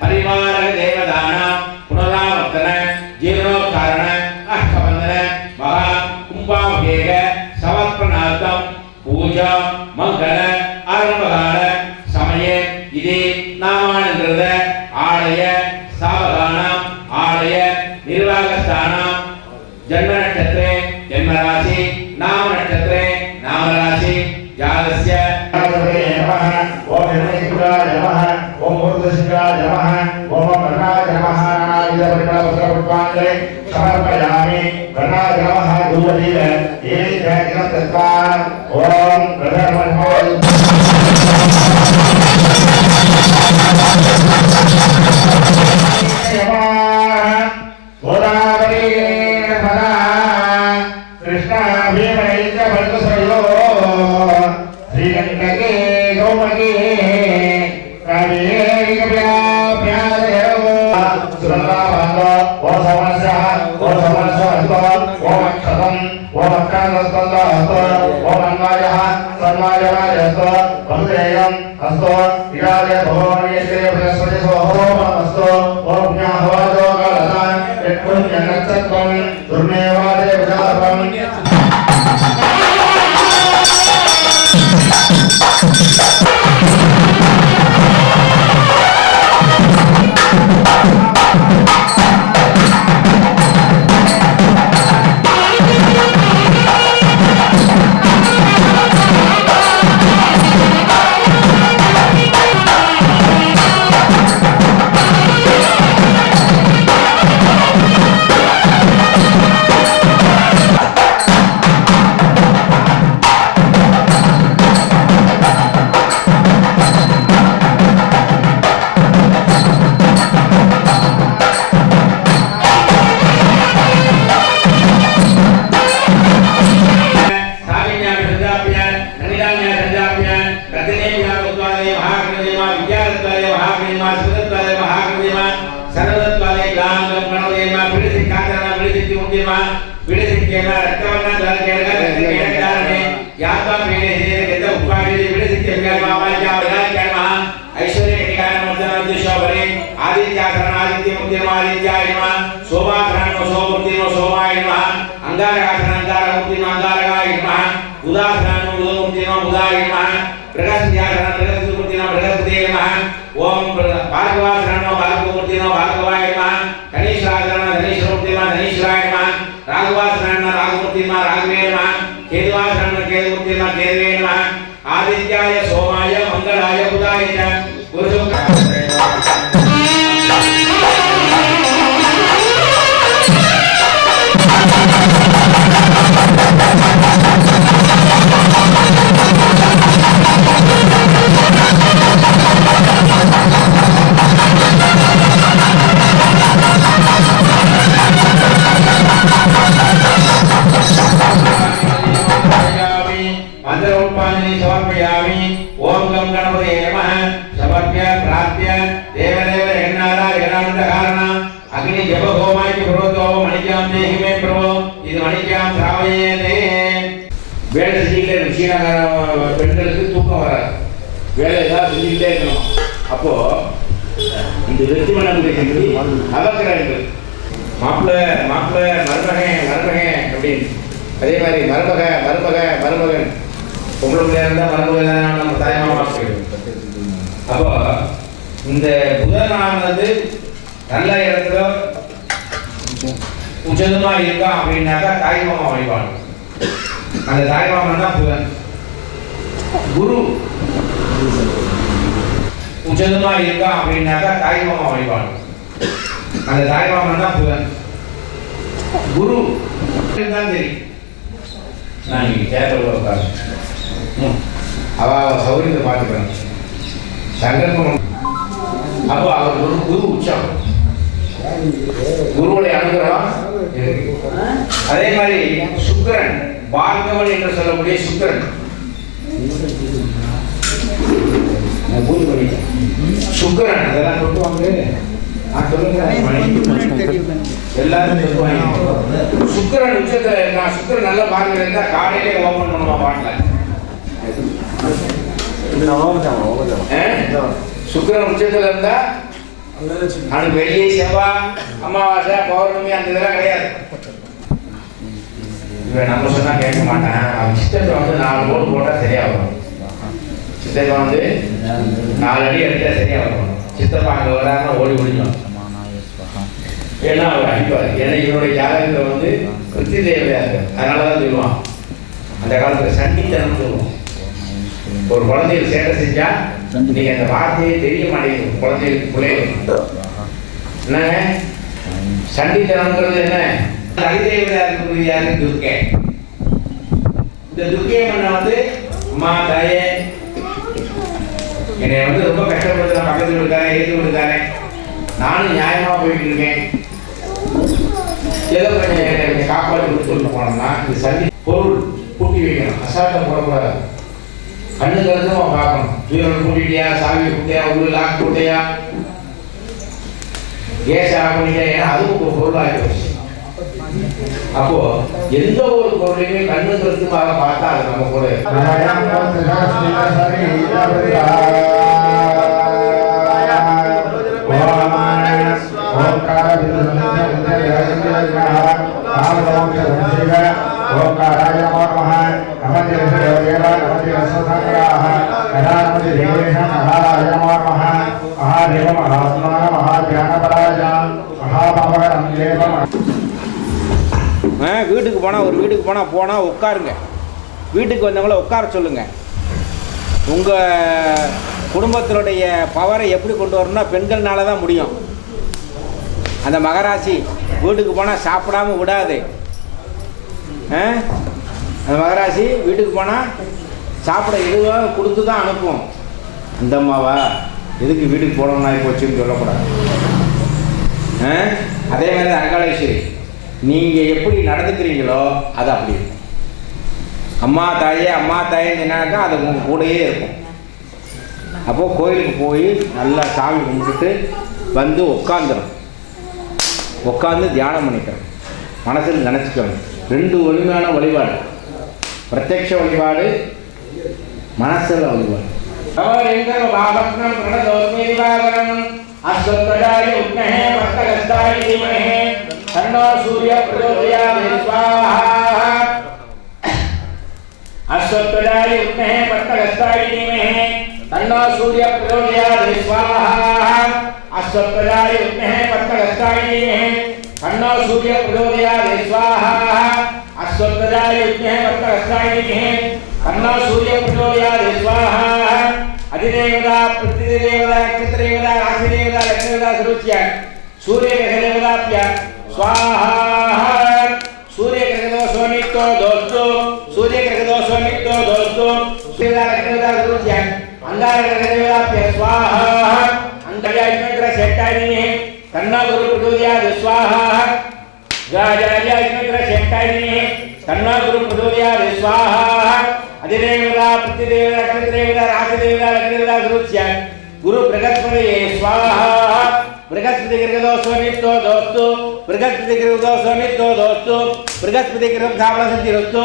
परिवार देवतानां पुनरावर्तन जीर्णोद्धारण अष्टबंधन महा कुंभाभिषेक समर्पणार्थं पूजा मंगल आरंभकाल समये इति नामानुसृत आलय सावधानम् आलय निर्वाहकस्थानं जन्म नक्षत्रे जन्मराशि नाम नक्षत्रे नामराशि जातस्य ओम हिरण्यशिखाय नमः ओम ऊर्ध्वशिखाय नमः ओम कर्णाय नमः नानाविधपरिमलवस्त्रपुष्पाञ्जलि समर्पयामि कर्णाय नमः धूपदीप ये जयदिनं दत्त्वा ओम प्रथमोऽहं गोदावरी नर्मदा कृष्णा भीमई च भद्रसयो श्रीगंगे गौमगी कावेरी कव्याभ्यादयो सुरंगाभागो ओ समस्यः ओ समस्यः ओम क्षतं ओम अक्षांतस्तंदहस्तो ओम अन्वायः सन्वायवायस्तो बहुदेयम् अस्तो इरादे भगवानेश्वरे बृहस्पति सोहोमस्तु ओम ज्ञाहवादो कालता यत्पुण्यनक्षत्रं दुर्मेवादे विदापम् आदित्याय सोमाय मंगलाय बुधाय च பெண்களுக்கு தூக்கம் வராது, வேலை ஏதாவது செஞ்சுக்கிட்டே இருக்கணும். அப்போ இந்த இது வெற்றி பண்ணக்கூடிய நவக்கிரகங்கள். மாப்பிள்ளை மாப்பிள்ளை மருமகன் மருமகன் அப்படின்னு. அதே மாதிரி மருமகன் பொம்பளை பிள்ளையா இருந்தால் மருமகன் நம்ம தாய்மாமா. அப்போ இந்த புதனானது நல்ல இடத்துல உச்சதமா இருக்கா அப்படின்னாக்கா தாய்மாமா வழிபாடு. அந்த தாய்மாமன் தான் புதன். குரு உச்சதமா இருக்கா அப்படின்னாக்கா தாய்மாமா வழிபாடு. அந்த தாய்மாமன் தான் புதன். குரு தான் தெரியும். நான் நீங்க கேட்கல உட்காரு. அவ சௌரியத்தை பார்த்துக்கிறேன். சங்கல்பம். அப்போ அவர் ஒரு குரு உச்சம். குருவுடைய அனுகிரகம். அதே மாதிரி சுக்கிரன் பார்க்கவன் என்று சொல்லக்கூடிய சுக்கிரன். சுக்கிரன் அதெல்லாம் சொல்லுவாங்க. எல்லாரும் சுக்கிரன் உச்சத்துல நான் சுக்கிரன் நல்ல பார்வையில் இருந்தா காலையிலே ஓபன் பண்ணுமா பாட்டில். சுக்கிரன் உச்சத்துல இருந்தா அவனுக்கு வெள்ளி செவ்வாய் அமாவாசை பௌர்ணமி அந்த இதெல்லாம் கிடையாது. இவன் நம்ம சொன்னா கேட்க மாட்டான். அவன் சித்தத்தை வந்து 4 போடு போட்டா சரியா வரும். சித்தத்தை வந்து 4 அடி அடித்தா சரியா வரும். சித்தப்பா அங்கே வராம ஓடி ஒழிஞ்சோம். ஏன்னா அவர் அடிப்பார். ஏன்னா இவருடைய ஜாதகத்தில் வந்து கிருத்தி தேவையா இருக்கு. அதனாலதான் சொல்லுவான் அந்த காலத்துல சண்டித்தனம் சொல்லுவோம். ஒரு குழந்தைகள் சேட்டை செஞ்சா நீங்க அந்த வார்த்தையே தெரிய மாட்டேங்குது குழந்தைகளுக்கு பிள்ளைகளுக்கு. என்னங்க சண்டித்தனம்ங்கிறது என்ன? அதிதேவதையா இருக்கிறது யாரு? துர்க்கை. இந்த துர்க்கை மண்ணை வந்து அம்மா தாயே என்னை வந்து ரொம்ப கஷ்டப்படுத்த பக்கத்தில் இருக்காரேன் எழுதி விடுக்காரேன். நானும் நியாயமா போயிட்டு இருக்கேன். ஏதோ கொஞ்சம் காப்பாற்றி கொடுத்துட்டு போனோம்னா இது சந்தி பொருள் பூட்டி வைக்கணும். அசால்ட்டை போடக்கூடாது. கண்ணு கருத்தும் பார்க்கணும். வீரர்கள் கூட்டிட்டியா, சாவி கூட்டியா, உள்ள லாக் கூட்டியா, கேஸ் ஆஃப் பண்ணிட்டியா. ஏன்னா அதுவும் ஒரு பொருளாக போச்சு. அப்போ எந்த ஒரு பொருளையுமே கண்ணு கருத்துமாக பார்த்தா அது நம்ம கூட வீட்டுக்கு போனால் ஒரு வீட்டுக்கு போனால் உட்காருங்க. வீட்டுக்கு வந்தவங்கள உட்கார சொல்லுங்க. உங்கள் குடும்பத்தினுடைய பவரை எப்படி கொண்டு வரணும்னா பெண்கள்னால தான் முடியும். அந்த மகராசி வீட்டுக்கு போனால் சாப்பிடாம விடாது. அந்த மகராசி வீட்டுக்கு போனால் சாப்பிட எதுவாக கொடுத்து தான் அனுப்புவோம். அந்த அம்மாவா எதுக்கு வீட்டுக்கு போனோம்னா போச்சுன்னு சொல்லக்கூடாது. அதே மாதிரி அங்காளேஸ்வரி நீங்கள் எப்படி நடந்துக்கிறீங்களோ அது அப்படி இருக்கும். அம்மா தாயேன்னு சொன்னாக்கா அது உங்கள் கூடயே இருக்கும். அப்போது கோயிலுக்கு போய் நல்லா சாமி கும்பிட்டுட்டு வந்து உட்காந்து தியானம் பண்ணிக்கிறோம். மனசில் நினச்சிக்கணும். 2 வலிமையான வழிபாடு. பிரத்யக்ஷ வழிபாடு, மனசில் வழிபாடு. तन्नो सूर्य प्रचोदयात् स्वाहा अश्वत्थदाय उक्तः पत्तगस्ताय धीमहि तन्नो सूर्य प्रचोदयात् स्वाहा अश्वत्थदाय उक्तः पत्तगस्ताय धीमहि तन्नो सूर्य प्रचोदयात् स्वाहा अश्वत्थदाय उक्तः पत्तगस्ताय धीमहि तन्नो सूर्य प्रचोदयात् स्वाहा अधिदेवता प्रतिदेवता नक्षत्रदेवता राशिदेवता लक्ष्मीदेवता सरुच्य सूर्यग्रहदेवताभ्य स्वाहा सूर्यग्रहदोषो नित्यो दोस्तु सूर्यग्रहदोषो नित्यो दोस्तु सूर्यग्रहदेवता सरुच्य अंगारग्रहदेवताभ्य स्वाहा अंगारग्रह शेट्टायिनी तन्नो गुरु प्रचोदयात् स्वाहा गाजार्यग्रह शेट्टायिनी तन्नो गुरु प्रचोदयात् स्वाहा अधिदेवता प्रतिदेवता नक्षत्रदेवता राशिदेवता लक्ष्मीदेवता सरुच्य गुरु बृहस्पति स्वाहा बृहस्पति ग्रहदोषो नित्यो दोस्तु बृहस्पति ग्रहदोषो नित्यो दोस्तु बृहस्पति ग्रह धावण सिद्धि दोस्तु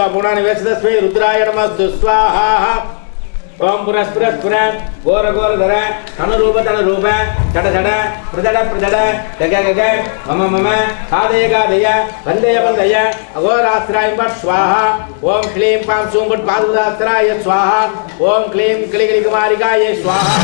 स्वाहा पुणानि वेशदस्मै रुद्राय नमस्तु स्वाहा ओम पुरस्पुरस्पुर घोर घोर धर तनुरूप तनुरूप चट चट प्रजड प्रजड गग गग मम मम खादय खादय वन्दय वन्दय अघोरास्त्राय स्वाहा ओम क्लीं पां सूं फट् पादुदास्त्राय स्वाहा ओम क्लीं क्लिकलि कुमारिकाय स्वाहा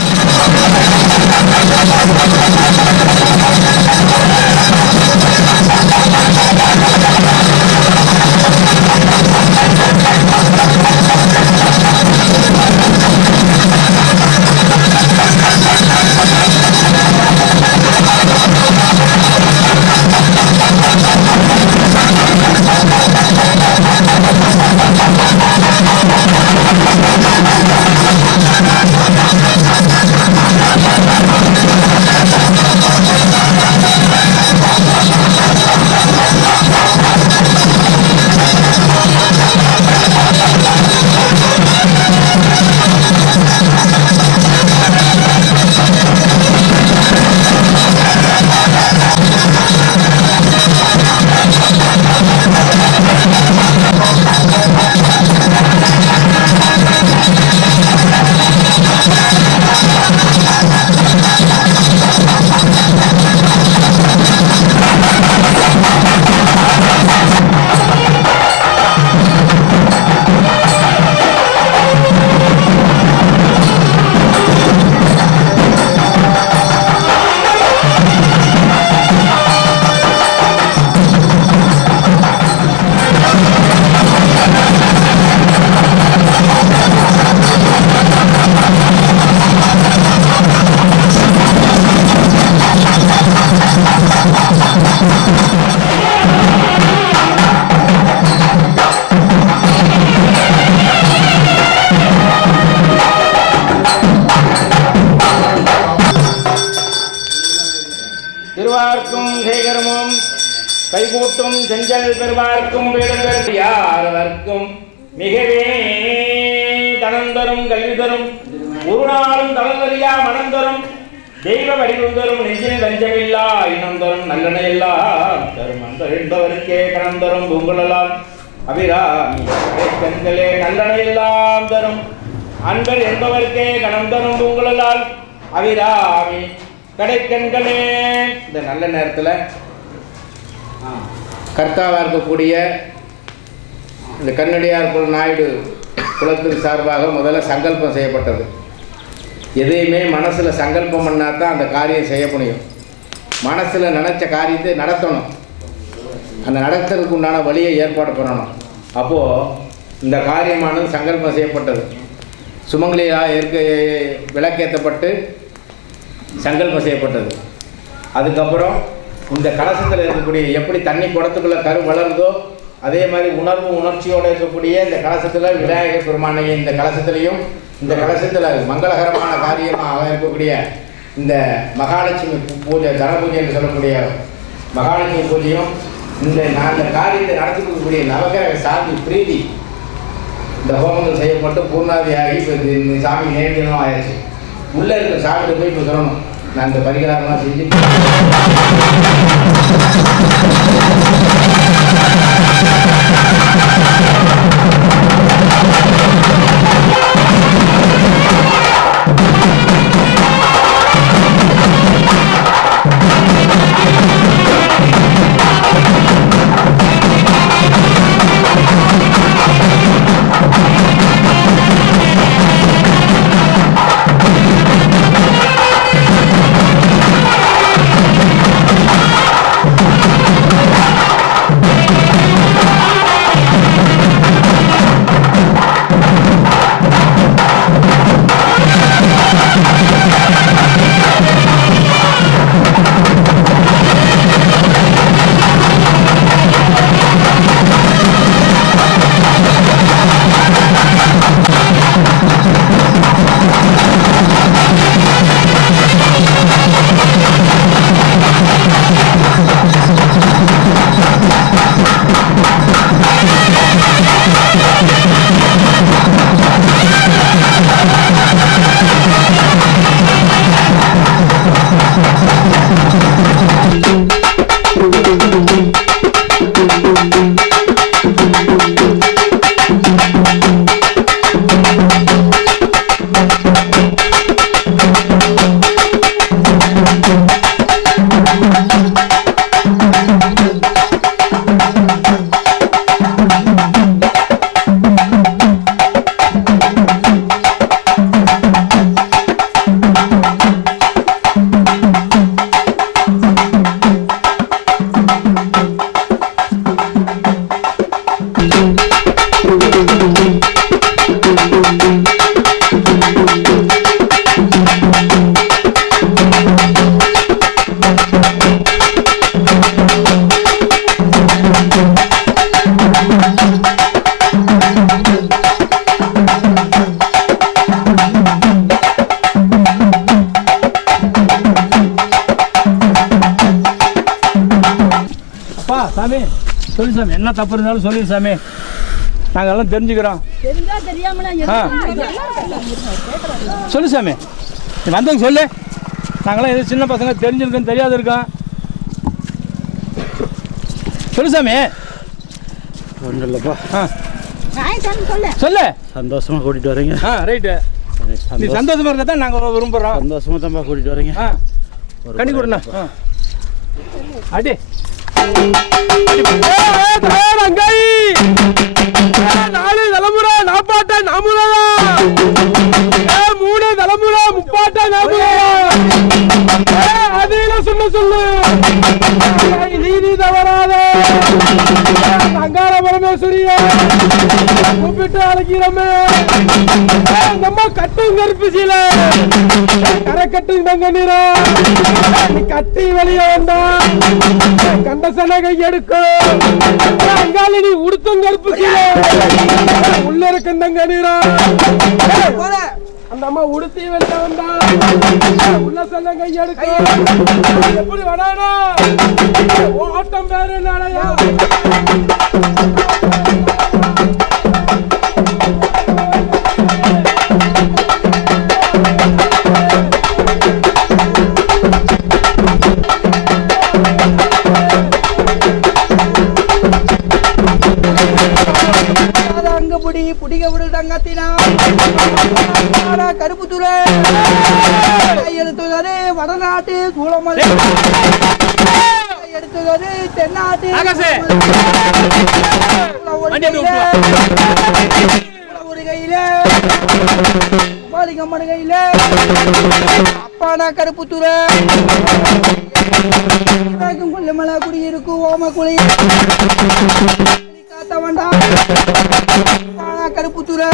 திருவார்க்கும் சேகரமும் கைகூட்டும் செஞ்சல் பெருமார்க்கும் யாரவர்க்கும் மிகவே தனந்தரும் கல்வி தரும் ஒரு நாளும் தளர்வரியா மனம் தரும் தெய்வ வடிவம் தரும் நெஞ்சில் வஞ்சமில்லா இனம் தரும் நல்லெண்ண எல்லாம் தரும் அன்பர் என்பவருக்கே கணம் தரும் பொங்கலால் அபிராமி கண்களே நல்லெண்ண எல்லாம் தரும் அன்பர் என்பவருக்கே கணம் தரும் பொங்கலால் அபிராமி கடைக்கண்களே. இந்த நல்ல நேரத்தில் கர்த்தாவாக இருக்கக்கூடிய இந்த கண்ணடியார் குல நாயுடு குலத்தின் சார்பாக முதல்ல சங்கல்பம் செய்யப்பட்டது. எதையுமே மனசில் சங்கல்பம் பண்ணால் தான் அந்த காரியம் செய்ய முடியும். மனசில் நினச்ச காரியத்தை நடத்தணும். அந்த நடத்துறதுக்கு உண்டான வழியை ஏற்பாடு பண்ணணும். அப்போது இந்த காரியமானது சங்கல்பம் செய்யப்பட்டது. சுமங்கலியாக விளக்கேற்றப்பட்டு சங்கல்பம் செய்யப்பட்டது. அதுக்கப்புறம் இந்த கலசத்தில் இருக்கக்கூடிய எப்படி தண்ணி குடத்துக்குள்ளே கரு வளருதோ அதே மாதிரி உணர்வு உணர்ச்சியோடு இருக்கக்கூடிய இந்த கலசத்தில் விநாயகர் பெருமானையும் இந்த கலசத்துலேயும் இந்த கலசத்தில் மங்களகரமான காரியமாக இருக்கக்கூடிய இந்த மகாலட்சுமி பூஜை தன பூஜை என்று சொல்லக்கூடிய மகாலட்சுமி பூஜையும் இந்த காரியத்தை நடத்தி கொடுக்கக்கூடிய நவகிரக சாமி பிரீதி இந்த ஹோமங்கள் செய்யப்பட்டு பூர்ணாதியாகி இப்போ இந்த சாமி நேரடியாக ஆயிடுச்சு. உள்ளே இருக்கிற சாமியை போய் இப்போ சொல்லணும் நான் இந்த பரிகாரம்லாம் செஞ்சு சொல்லு சாமி, என்ன தப்பு இருந்தாலும் சொல்லிடு சாமி, நாங்கள் எல்லாம் தெரிஞ்சுக்கிறோம். சொல்லு சாமி, நீ வந்தவங்க சொல்லு, நாங்களாம் எது சின்ன பசங்க தெரிஞ்சிருக்கோம் தெரியாது இருக்கோம். சொல்லு சாமி. ஒன்றும் இல்லைப்பா. சொல்லு. சந்தோஷமாக கூட்டிகிட்டு வரீங்க. ரைட்டு. நீ சந்தோஷமாக இருக்க தான் நாங்கள் விரும்புகிறோம். சந்தோஷமாக தான்ப்பா கூட்டிகிட்டு வரீங்க. கண்ணி கொடுண்ணா. அடி நாலு தலைமுறை நாப்பாட்ட நாமுதா, மூணு தலைமுறை முப்பாட்ட நாமுதா, அதில சொன்ன சொல்லு நீதி தவறாத அங்கார பரமேஸ்வரிய கூப்பிட்டு அழைக்கிறோமே. நம்ம கட்டும் கருப்பு சீல கரை கட்டும் தங்க நீரா, நீ கட்டி வெளியே வந்தா கண்ட சனகை எடுக்கும். அங்கால நீ உடுத்தும் கருப்பு சீல உள்ள இருக்கும் தங்க நீரா, அந்த அம்மா உடுத்தி வெளியே வந்தா உள்ள சனகை எடுக்கும். எப்படி வரானா ஓட்டம் வேறு நாளையா. புடிக விடு தங்கத்தினா கருப்பு துறை எடுத்தது வடநாட்டு சூளமலை, எடுத்தது தென்னாட்டு ஒரு கையில பாலிகம்மன் கையில அப்பானா கருப்பு துறை கொல்லுமலை குடியிருக்கும் ஓம குழி காத்த வேண்டாம் கருப்புத்துறை.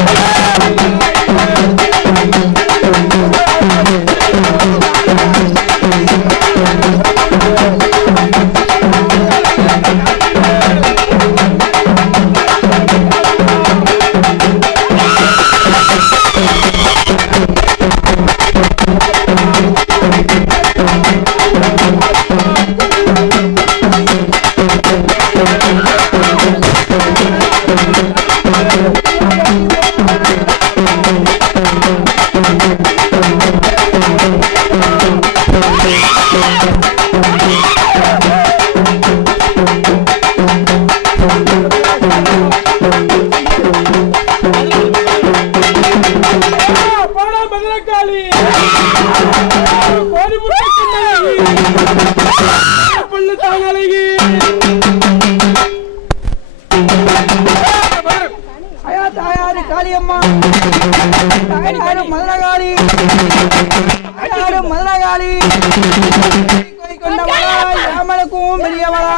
காளியம்மா மதுரகாளி மதுரகாளி கொண்டவளா யாமலுக்கும் பெரியவளா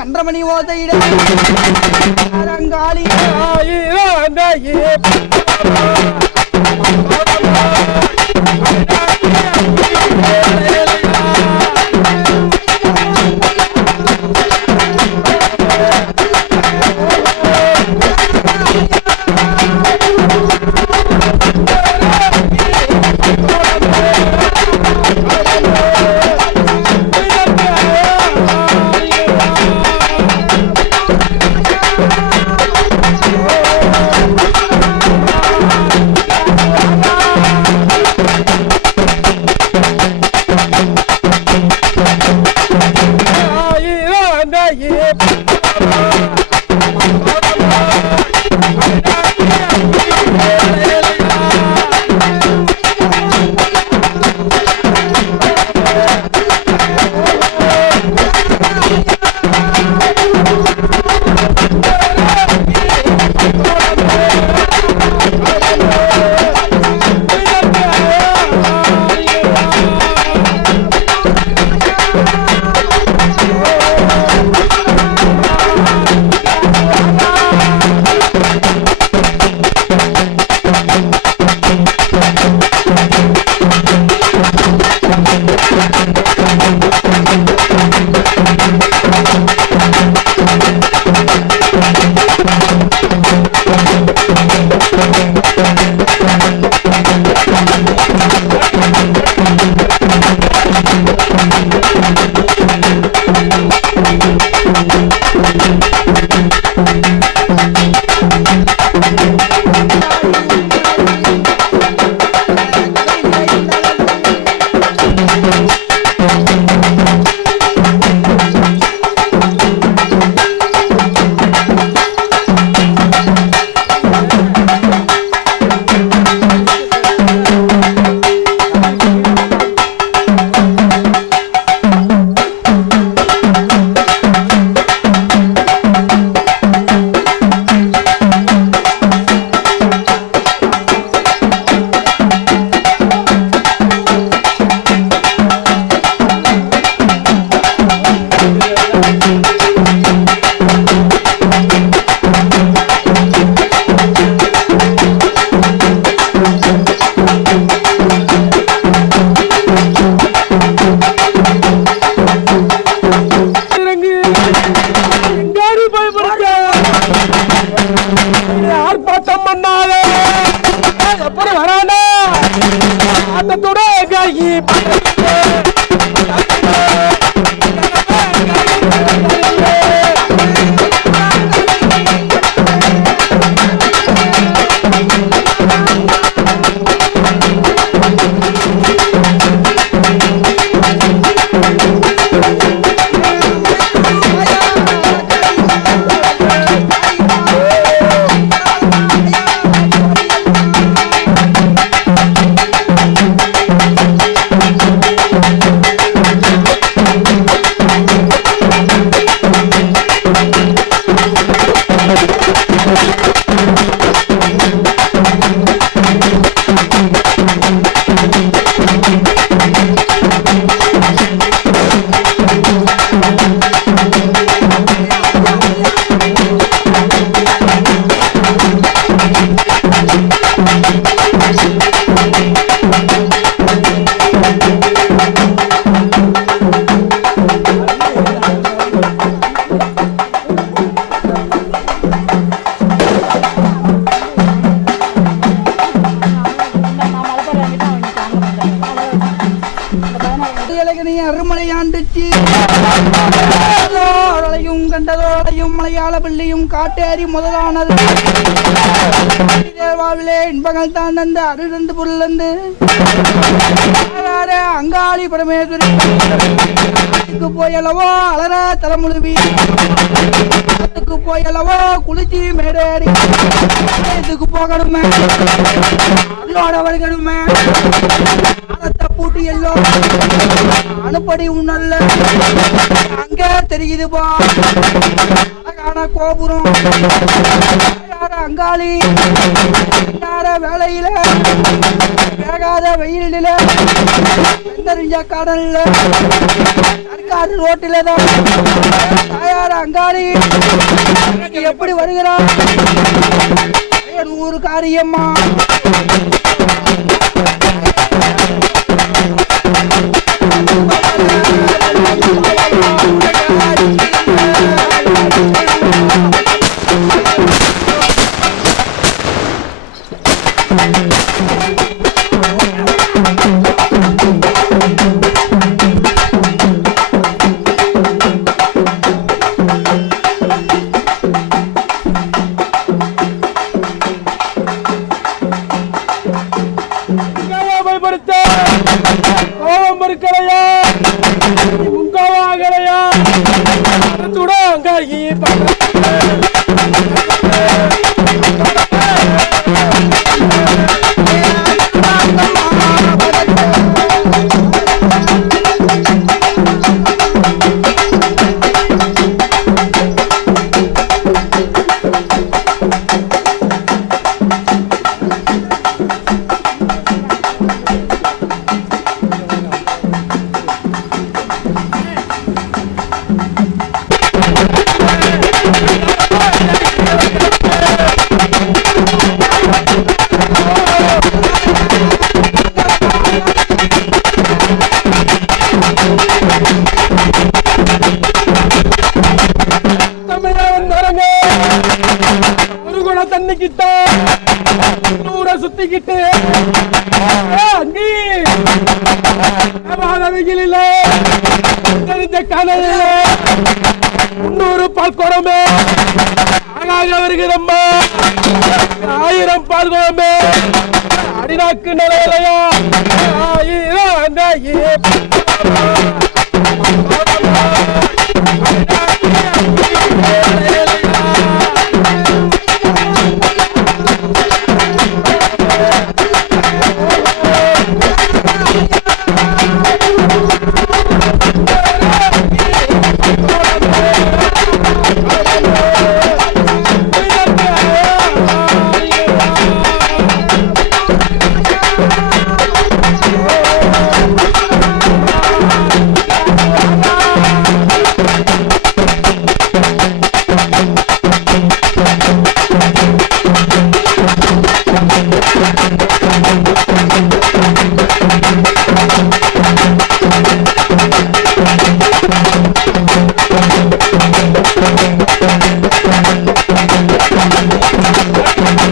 கன்றமணி ஓதையிட காளி ஆர்ப்பாட்டம் பண்ணாத எப்படி வரானா ஆட்டத்தோட காயி அருமலையாண்டுச்சு கண்டதோடையும் மலையாள பிள்ளையும் காட்டேறி முதலானது வாழ்விலே இன்பங்கள் தான் தந்து அருளந்து பொருளந்து அங்காளி பரமேஸ்வரி போயளவோ அலர தலைமுழுவி போயளவோ குளிச்சி மேடேறி இதுக்கு போகணுமே அதோட வருகணுமே பூட்டி எல்லோ அனுப்படி உன்னல்ல அங்க தெரியுது பா அழகான கோபுரம் அங்காளி வேலையில வேகாத வெயிலில வெந்தறிஞ்ச கடல்ல சர்க்காரு ரோட்டில தான் தாயார அங்காளி எப்படி வருகிறார் 100 காரியம்மா தண்ணிக்கிட்ட சுத்திக்கிட்டு வெயிலில தெரிஞ்ச கனவுல 300 பால் குடமே ஆகாக வருகிறம்மா 1000 பால் குடமே அடிநாக்கு நிலையிலையா ハハハハ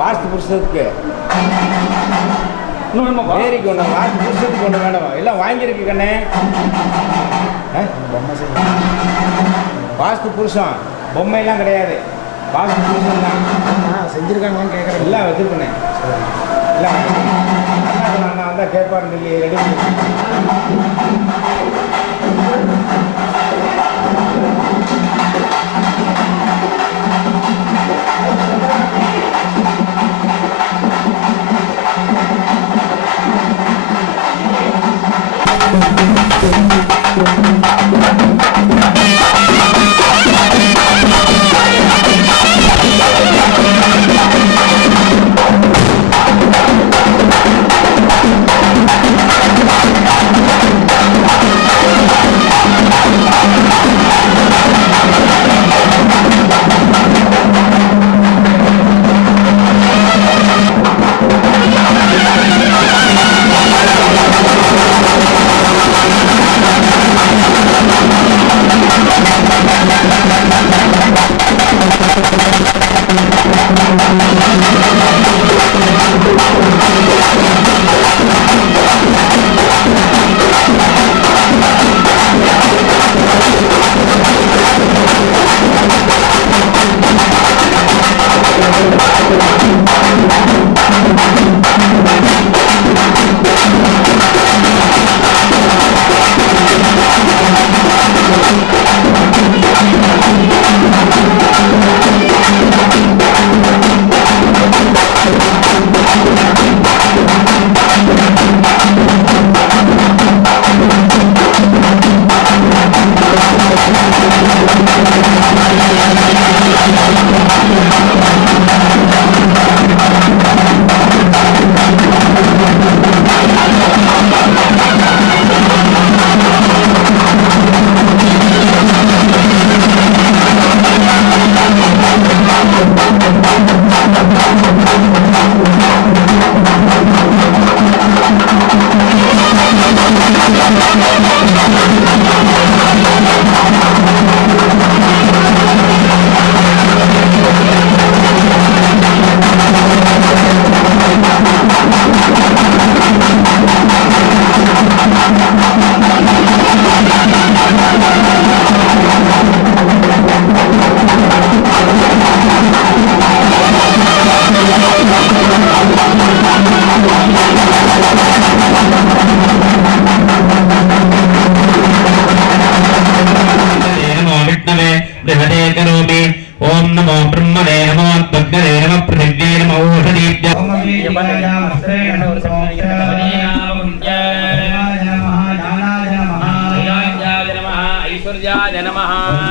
வாஸ்து புருஷத்துக்கு வேறிக்கு ஒன்று வாஸ்து புருஷத்துக்கு ஒன்று வேணும் எல்லாம் வாங்கியிருக்கு கண்ணே. வாஸ்து புருஷன் பொம்மையெல்லாம் கிடையாது, வாஸ்து புருஷன் தான் செஞ்சுருக்காங்கன்னு கேட்குறேன். எல்லாம் வச்சுருக்கேன், எல்லாம் நான் வந்தால் கேட்பாருன்னு சொல்லி ரெடி பண்ணி Namaha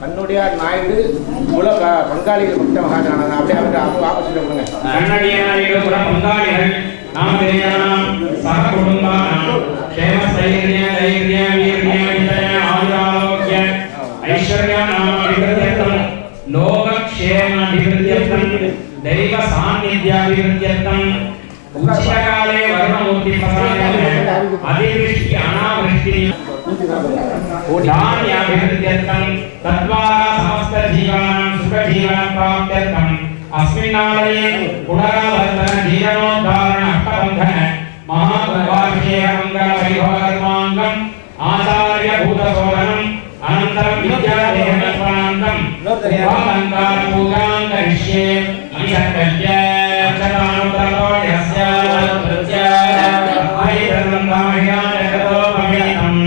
கண்ணூர் நம்படியார் நாயுடு குல பங்காளிகள் பக்த மகாஜன அப்படியே அவங்க ஆப்போசிட்ல கொடுங்க. கண்ணடிய நாயுடு குல பங்காளிகள் நாம் தெரியாம் சக குடும்பானாம் க்ஷேம தைரிய தைரிய வீரிய விஜய ஆயுராரோக்ய ஐஸ்வர்ய நாம அபிவிருத்தியர்த்தம் லோக க்ஷேம அபிவிருத்தியர்த்தம் தெய்வ சாநித்யாபிவிருத்தியர்த்தம் உச்சிதகாலே வருணமூர்த்தி பிரசாதேன அதிவிருஷ்டி அனாவிருஷ்டி धान्याभिवृद्ध्यर्थं तद्वारा समस्त जीवानां सुख जीवन प्राप्त्यर्थं अस्मिन्नालये पुनरावर्तन जीवनोद्धारण अष्टबन्धन महाकुम्भाभिषेक मंगल वैभव कर्मांगम आचार्य भूतशोधनम अनन्तरं विद्यादेहनस्मरान्तम अलंकार पूजां करिष्ये अभिसङ्कल्प्य चतानुतरो यस्य प्रत्य आयतनं कामयान जगतो पवित्रम्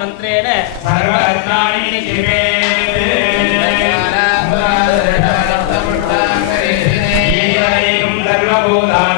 मंत्रेण सर्वरत्नानि சர்வபூதானாம்